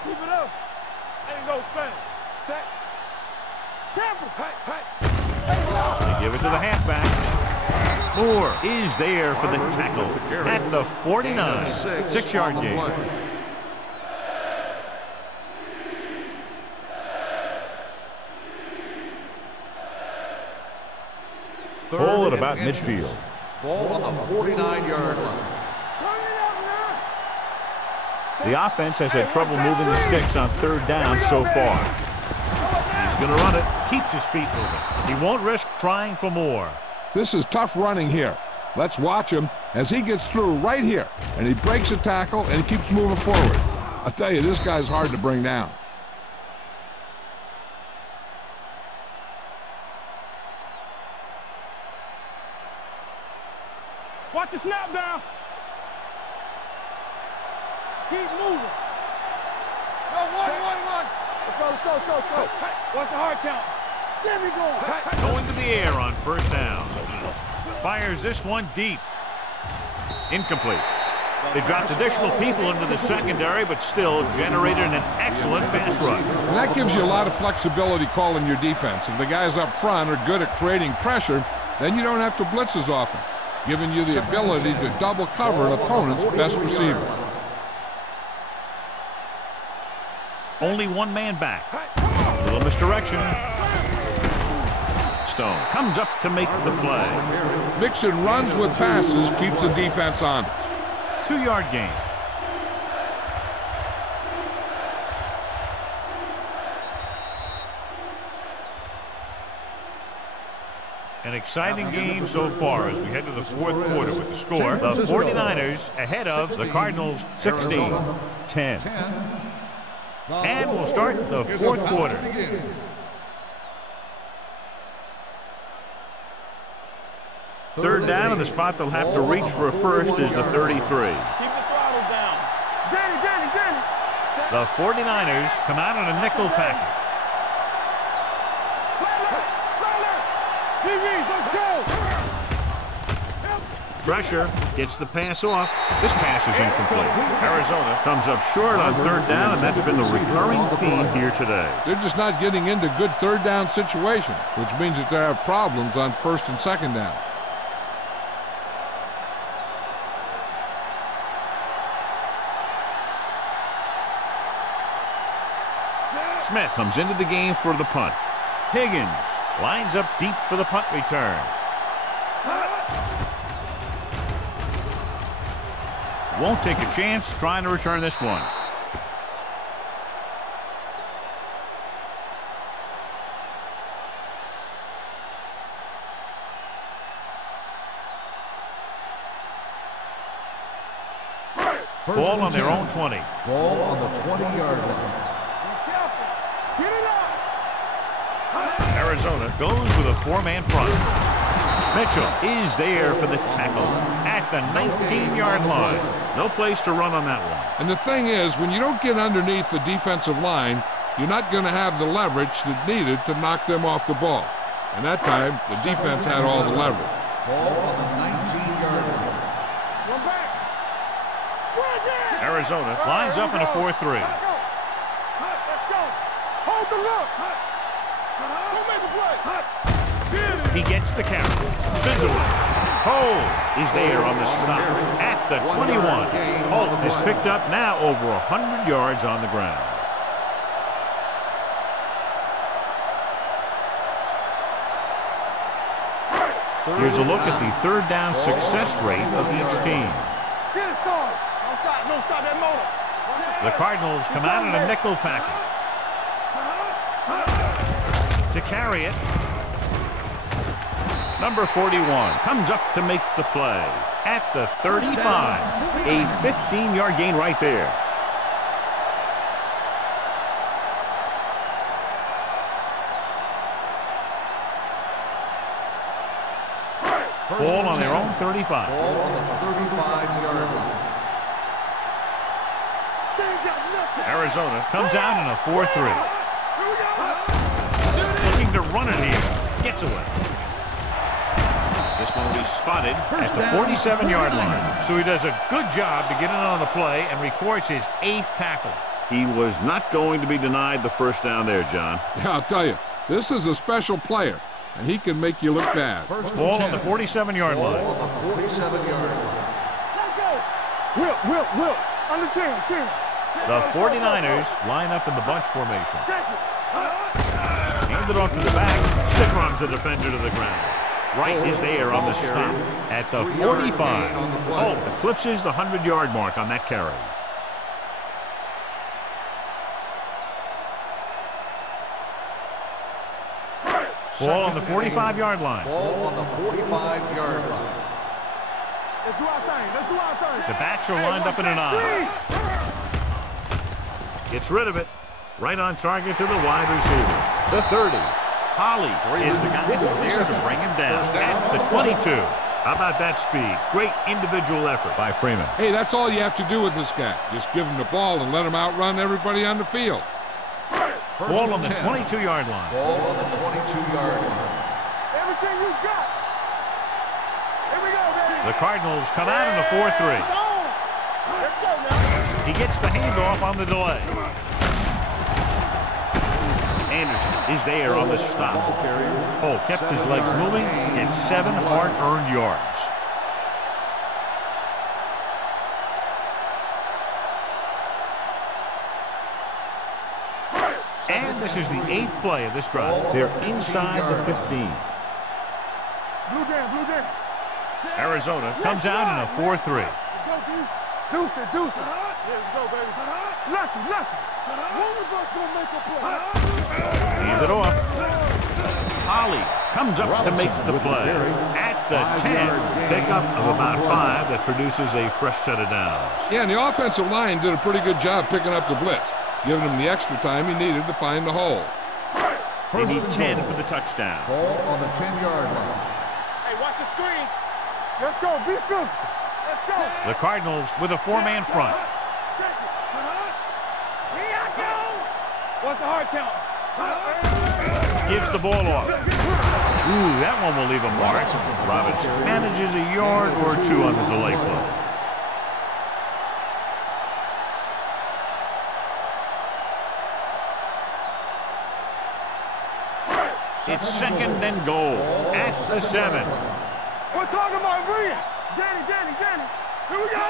Keep it up. Ain't no thing. Set. Temple. They give it to the halfback. Moore is there for the tackle at the 49. 6-yard gain. Ball at about midfield. Ball on the 49-yard line. The offense has had trouble moving the sticks on third down so far. He's going to run it. Keeps his feet moving. He won't risk trying for more. This is tough running here. Let's watch him as he gets through right here. And he breaks a tackle and he keeps moving forward. I tell you, this guy's hard to bring down. Watch the snap down. Keep moving. Go, one. Let's go. Watch the hard count. There we go. Going to the air on first down. Fires this one deep. Incomplete. They dropped additional people into the secondary, but still generated an excellent pass rush. And that gives you a lot of flexibility calling your defense. If the guys up front are good at creating pressure, then you don't have to blitz as often, giving you the ability to double cover an opponent's best receiver. Only one man back. Little misdirection. Stone comes up to make the play. Mixon runs with passes, keeps the defense honest. 2-yard gain. An exciting game so far as we head to the fourth quarter with the score. The 49ers ahead of the Cardinals 16-10. And we'll start the fourth quarter. Third down, and the spot they'll have to reach for a first is the 33. Keep the throttle down. Danny. The 49ers come out in a nickel package. Let's go. Pressure gets the pass off. This pass is incomplete. Arizona comes up short on third down, and that's been the recurring theme here today. They're just not getting into good third down situations, which means that they have problems on first and second down. Smith comes into the game for the punt. Higgins lines up deep for the punt return. Won't take a chance trying to return this one. Ball on their own 20. Ball on the 20-yard line. Get it up. Arizona goes with a 4-man front. Mitchell is there for the tackle at the 19-yard line. No place to run on that one. And the thing is, when you don't get underneath the defensive line, you're not going to have the leverage that needed to knock them off the ball. And that time, the defense had all the leverage. Ball on the 19-yard line. One back. Arizona lines up in a 4-3. Let's go. Hold the look. Don't make a play. He gets the carry. Spins away. Holt is there on the stop at the 21. Holt has picked up now over 100 yards on the ground. Here's a look at the third down success rate of each team. Get it, son. Don't stop that motor. The Cardinals come out in a nickel package. To carry it, number 41 comes up to make the play. at the 35. A 15-yard gain right there. Ball on their own 35. Ball on the 35-yard line. Arizona comes out in a 4-3. Looking to run it here. Gets away. This one will be spotted at the 47-yard line. So he does a good job to get in on the play and records his 8th tackle. He was not going to be denied the first down there, John. Yeah, I'll tell you, this is a special player, and he can make you look bad. Ball on the 47-yard line. Ball on the 47-yard line. Let's go. Will. Under 10. The 49ers line up in the bunch formation. Hand it off to the back. Stick runs the defender to the ground. Wright is there on the stop at the 45. Oh, eclipses the 100-yard mark on that carry. Ball on the 45-yard line. Ball on the 45-yard line. Let's do our thing. The backs are lined up in an eye. Gets rid of it. Right on target to the wide receiver. The 30. Holly is the guy who's there to bring him down at the 22. How about that speed? Great individual effort by Freeman. Hey, that's all you have to do with this guy. Just give him the ball and let him outrun everybody on the field. Ball on the 22-yard line. Ball on the 22-yard line. Everything you got. Here we go, baby. The Cardinals come out in a 4-3. Let's go now. He gets the handoff on the delay. Anderson is there on the stop. Cole kept his legs moving, gets 7 hard-earned yards. And this is the 8th play of this drive. They're inside the 15. Blue down. Arizona comes out in a 4-3. Deuce it. Let's go, baby. Lucky. One of us gonna make a play. Hand it off. Holly comes up to make the play. At the 10, pickup of about 5 that produces a fresh set of downs. Yeah, and the offensive line did a pretty good job picking up the blitz, giving him the extra time he needed to find the hole. They need 10 for the touchdown. Ball on the 10-yard line. Hey, watch the screen. Let's go. Be physical. Let's go. The Cardinals with a 4-man front. Check it. Here I go. What's the hard count? Gives the ball off. Ooh, that one will leave a mark. Robbins manages a yard or 2 on the delay play. It's 2nd and goal at the 7. We're talking about Bria. Danny. Here we go.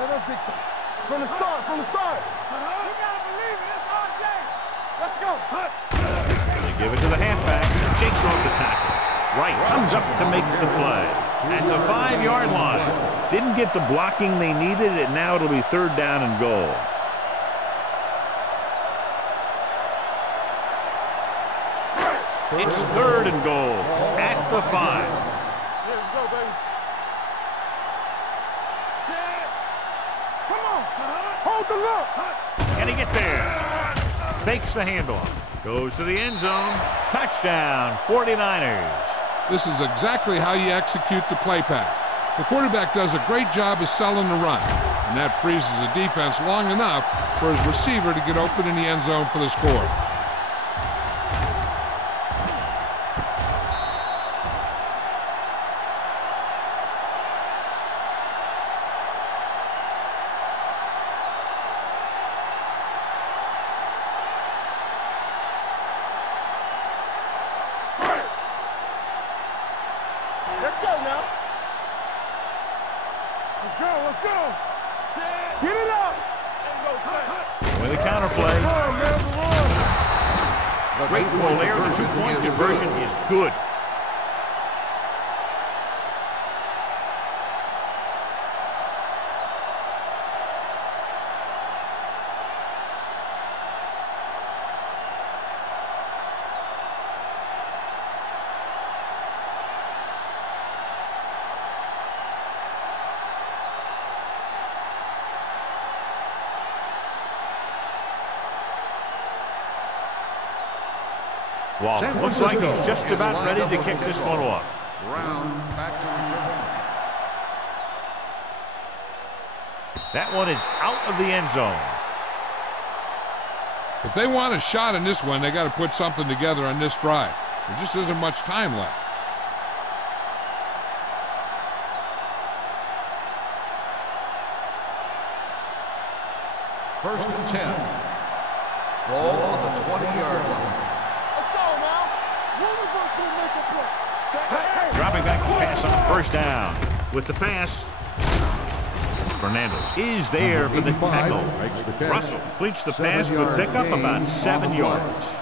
Let us big time. From the start. You gotta believe it. It's RJ. Let's go. They give it to the halfback. Shakes off the tackle. Wright comes up to make the play. At the 5-yard line. Didn't get the blocking they needed, and now it'll be 3rd down and goal. It's 3rd and goal at the 5. Let's go, baby. Come on. Hold the look. Can he get there? Fakes the handoff. Goes to the end zone. Touchdown, 49ers. This is exactly how you execute the play pass. The quarterback does a great job of selling the run, and that freezes the defense long enough for his receiver to get open in the end zone for the score. Let's go now. Let's go. Get it up. With a counterplay. Great call there. The 2-point conversion is good. Well, San looks like Francisco he's just is about lined ready up to with kick the this kickoff. one off. Brown back to return. That one is out of the end zone. If they want a shot in this one, they got to put something together on this drive. There just isn't much time left. First and 10. Ball on the 20-yard line. Let's go now. One of us will make a play. Dropping back to pass on first down. With the pass, Fernandez is there for the Number 85 tackle. makes the catch. Russell completes the pass, but 7-yard pick up gain about on 7 the yards.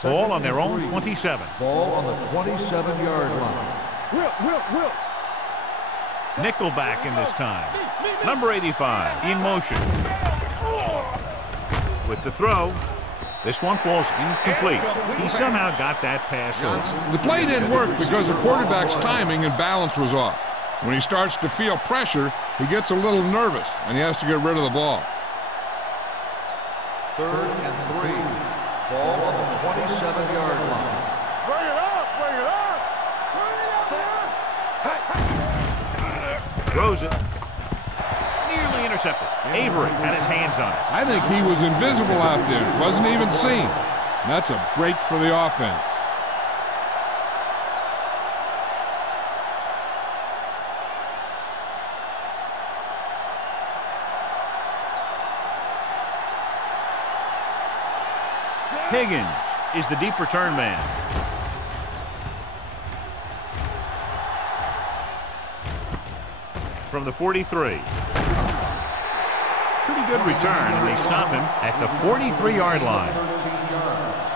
Ball on their own 27. Ball on the 27-yard line. Will. Nickelback in this time. Number 85 in motion. With the throw, this one falls incomplete. He somehow got that pass off. The play didn't work because the quarterback's timing and balance was off. When he starts to feel pressure, he gets a little nervous, and he has to get rid of the ball. 3rd and 3. Ball on the 27-yard line. Bring it up. Throws it. Nearly intercepted. Avery had his hands on it. I think he was invisible out there. Wasn't even seen. And that's a break for the offense. Higgins is the deep return man. From the 43. Pretty good return, and they stop him at the 43-yard line. 13 yards.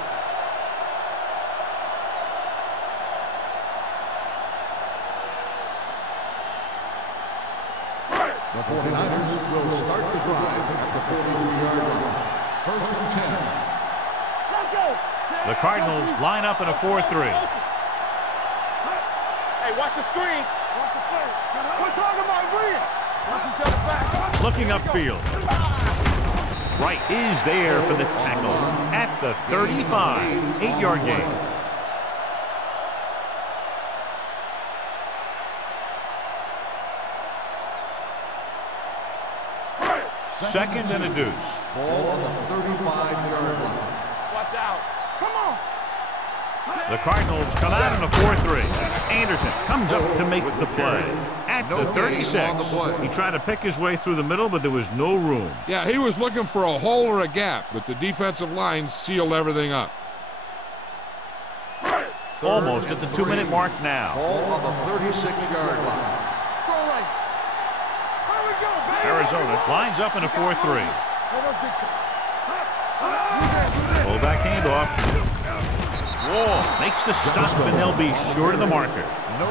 The 49ers will start the drive at the 43-yard line. First and 10. The Cardinals line up in a 4-3. Hey, watch the screen. Watch the play. We're talking about Reed. Watch each other back. Looking upfield. Wright is there for the tackle at the 35. 8-yard gain. Second and a deuce. Ball on the 35-yard line. Watch out. Come on. The Cardinals come out in a 4-3. Anderson comes up to make the play. At the 36. He tried to pick his way through the middle, but there was no room. Yeah, he was looking for a hole or a gap, but the defensive line sealed everything up. Almost at the 2-minute mark now. Ball on the 36-yard line. Throw right. Here we go, baby. Arizona lines up in a 4-3. That was big time. Fullback handoff. Wall makes the stop, and they'll be short of the marker.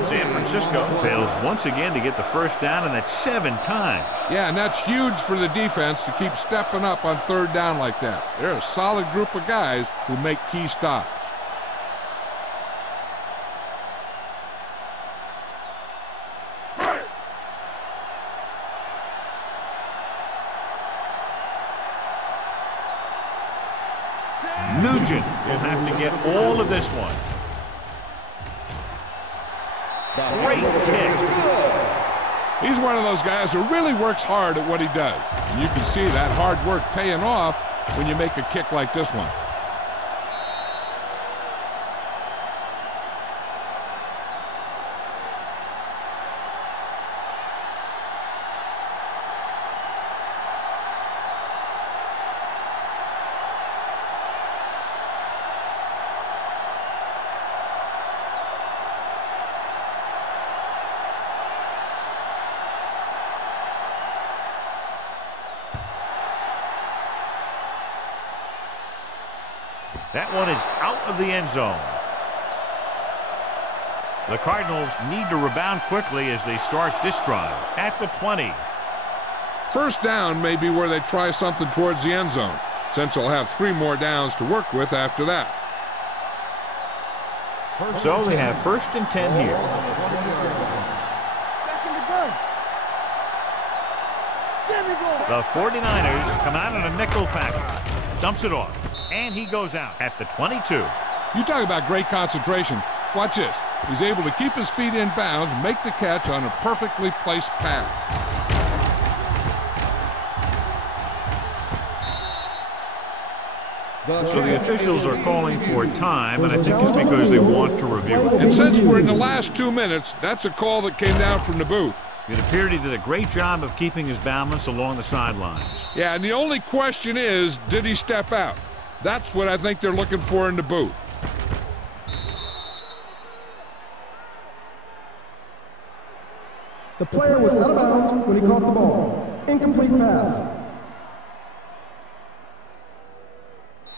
San Francisco fails once again to get the first down, and that's 7 times. Yeah, and that's huge for the defense to keep stepping up on 3rd down like that. They're a solid group of guys who make key stops. Nugent will have to get all of this one. Great kick. He's one of those guys who really works hard at what he does. And you can see that hard work paying off when you make a kick like this one. That one is out of the end zone. The Cardinals need to rebound quickly as they start this drive at the 20. First down may be where they try something towards the end zone, since they'll have 3 more downs to work with after that. So they have first and 10 here. Back in the gun. The 49ers come out in a nickel package. Dumps it off. And he goes out at the 22. You talk about great concentration. Watch this. He's able to keep his feet in bounds, make the catch on a perfectly placed pass. So the officials are calling for time, and I think it's because they want to review it. And since we're in the last 2 minutes, that's a call that came down from the booth. It appeared he did a great job of keeping his balance along the sidelines. Yeah, and the only question is, did he step out? That's what I think they're looking for in the booth. The player was out of bounds when he caught the ball. Incomplete pass.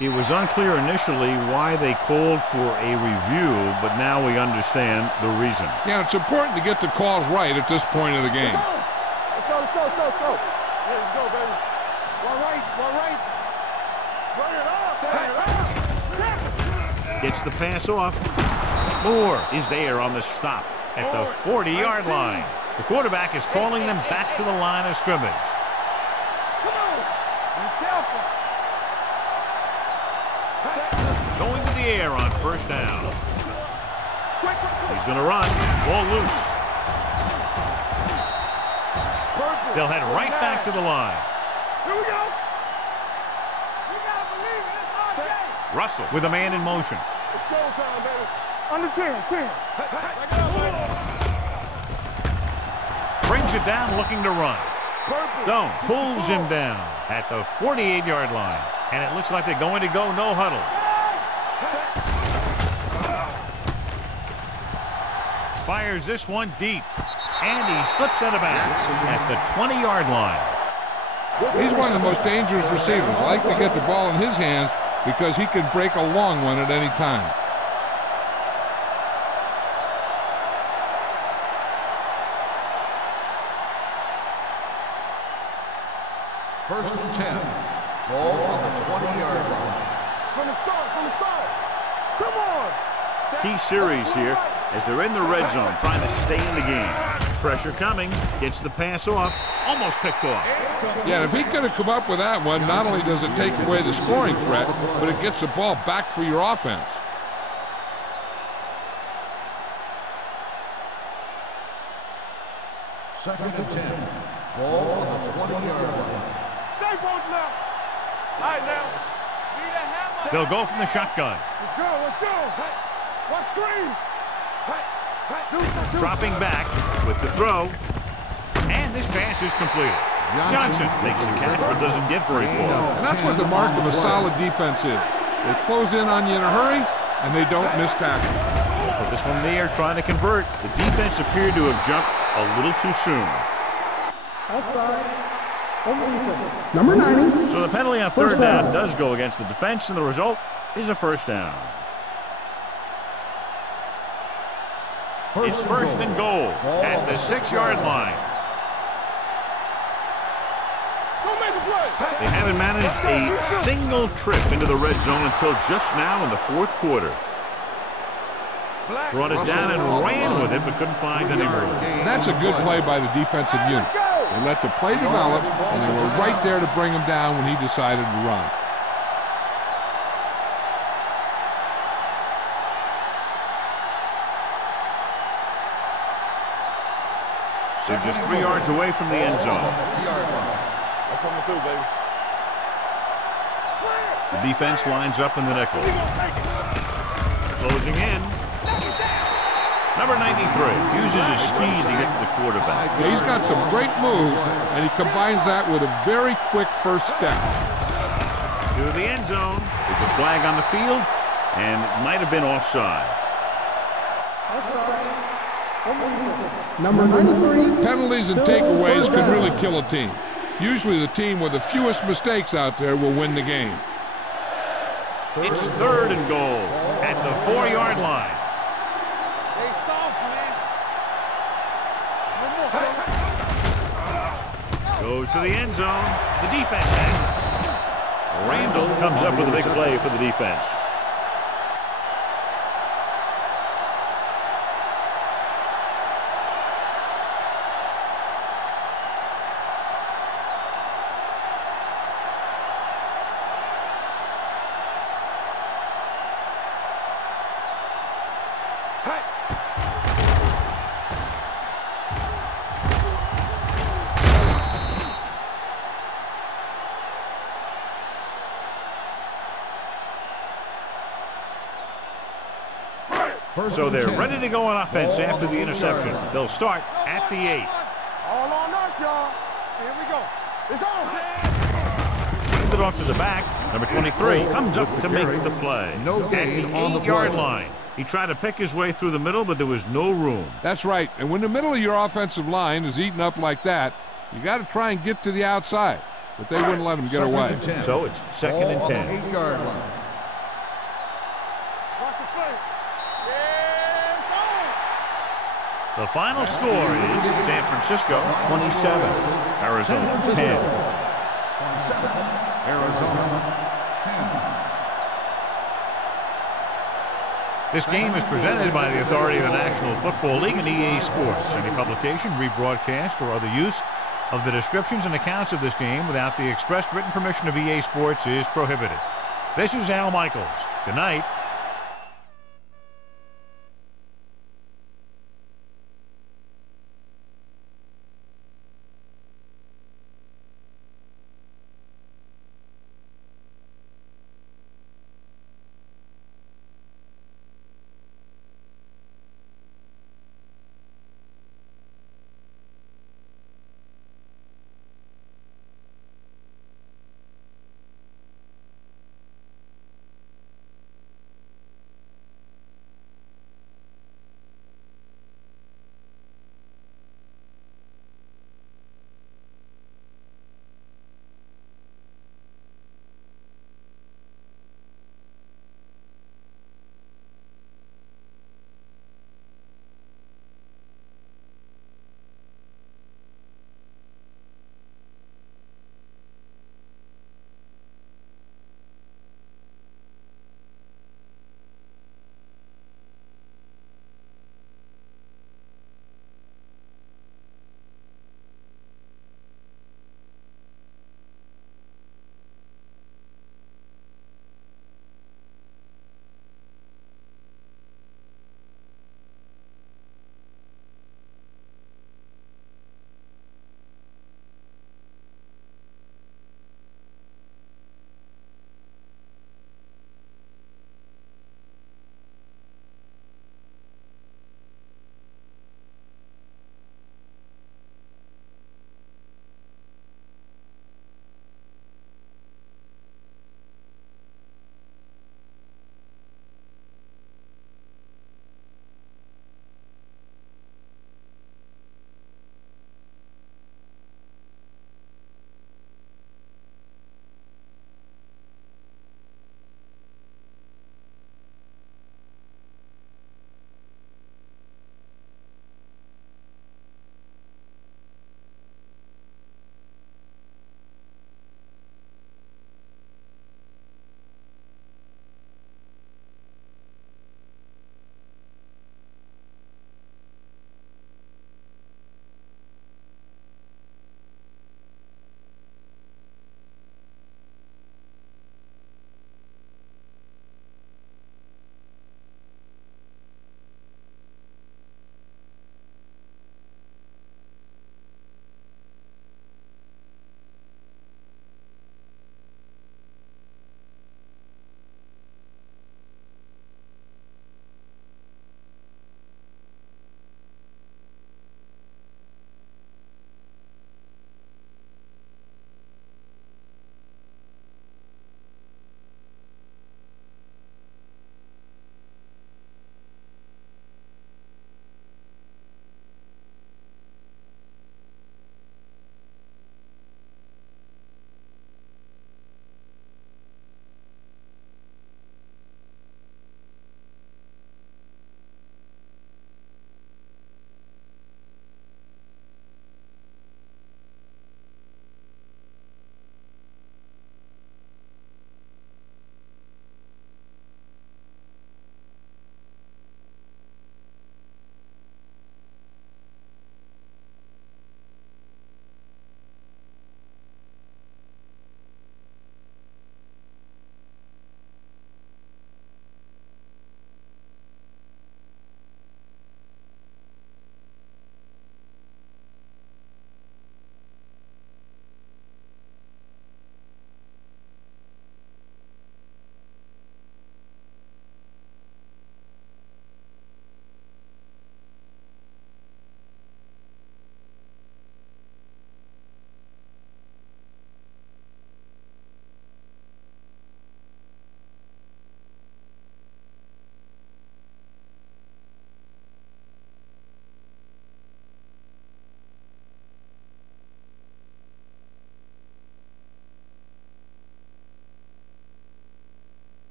It was unclear initially why they called for a review, but now we understand the reason. Yeah, it's important to get the calls right at this point of the game. Let's go, let's go, let's go, let's go. Yeah, let's go, baby. One right, one right. Run it up, set it up. Gets the pass off. Moore is there on the stop at the 40-yard line. The quarterback is calling them back to the line of scrimmage. Come on. Be careful. Going to the air on first down. He's going to run. Ball loose. They'll head right back to the line. Here we go. You gotta believe it. It's our day. Russell with a man in motion. It's showtime, baby. Under 10. Back it up, baby. Brings it down looking to run. Stone pulls him down at the 48-yard line. And it looks like they're going to go no huddle. Fires this one deep. And he slips out of bounds at the 20-yard line. He's one of the most dangerous receivers. I like to get the ball in his hands because he can break a long one at any time. First and 10. Ball on the 20-yard line. From the start. Come on. Key series here as they're in the red zone trying to stay in the game. Pressure coming. Gets the pass off. Almost picked off. Yeah, if he could have come up with that one, not only does it take away the scoring threat, but it gets the ball back for your offense. Second and 10. Ball on the 20-yard line. Stay both now. All right, now. Need a hammer. They'll go from the shotgun. Let's go. One screen. Dropping back with the throw. And this pass is completed. Johnson makes the catch but doesn't get very far. And that's what the mark of a solid defense is. They close in on you in a hurry, and they don't miss tackle. Put this one there, trying to convert. The defense appeared to have jumped a little too soon. Outside. Number 90. So the penalty on third down does go against the defense, and the result is a first down. It's first and goal at the 6-yard line. They haven't managed a single trip into the red zone until just now in the fourth quarter. Brought it down and ran with it, but couldn't find any room. And that's a good play by the defensive unit. They let the play develop, and they were right there to bring him down when he decided to run. So just 3 yards away from the end zone. I'm coming through, baby. The defense lines up in the nickel. Closing in. Number 93 uses his speed to get to the quarterback. Yeah, he's got some great moves, and he combines that with a very quick first step. To the end zone. There's a flag on the field, and it might have been offside. Number 93. Penalties and takeaways can really kill a team. Usually the team with the fewest mistakes out there will win the game. It's third and goal at the 4-yard line. They soft, man. Goes to the end zone. The defense has it. Randall comes up with a big play for the defense. So they're ready to go on offense after the interception. They'll start at the 8. All on us, y'all. Here we go. It's on. Sends it off to the back. Number 23 comes up to make the play. No At gain the on the 8-yard play. line. He tried to pick his way through the middle, but there was no room. That's right. And when the middle of your offensive line is eaten up like that, you got to try and get to the outside. But they wouldn't let him get Second away. and 10. So it's second and Ball on 10. the 8-yard line. Watch the play. Yeah, it's on. The final score is San Francisco 27, Arizona 10. 27. Arizona 10. This game is presented by the authority of the National Football League and EA Sports. Any publication, rebroadcast, or other use of the descriptions and accounts of this game without the expressed written permission of EA Sports is prohibited. This is Al Michaels. Good night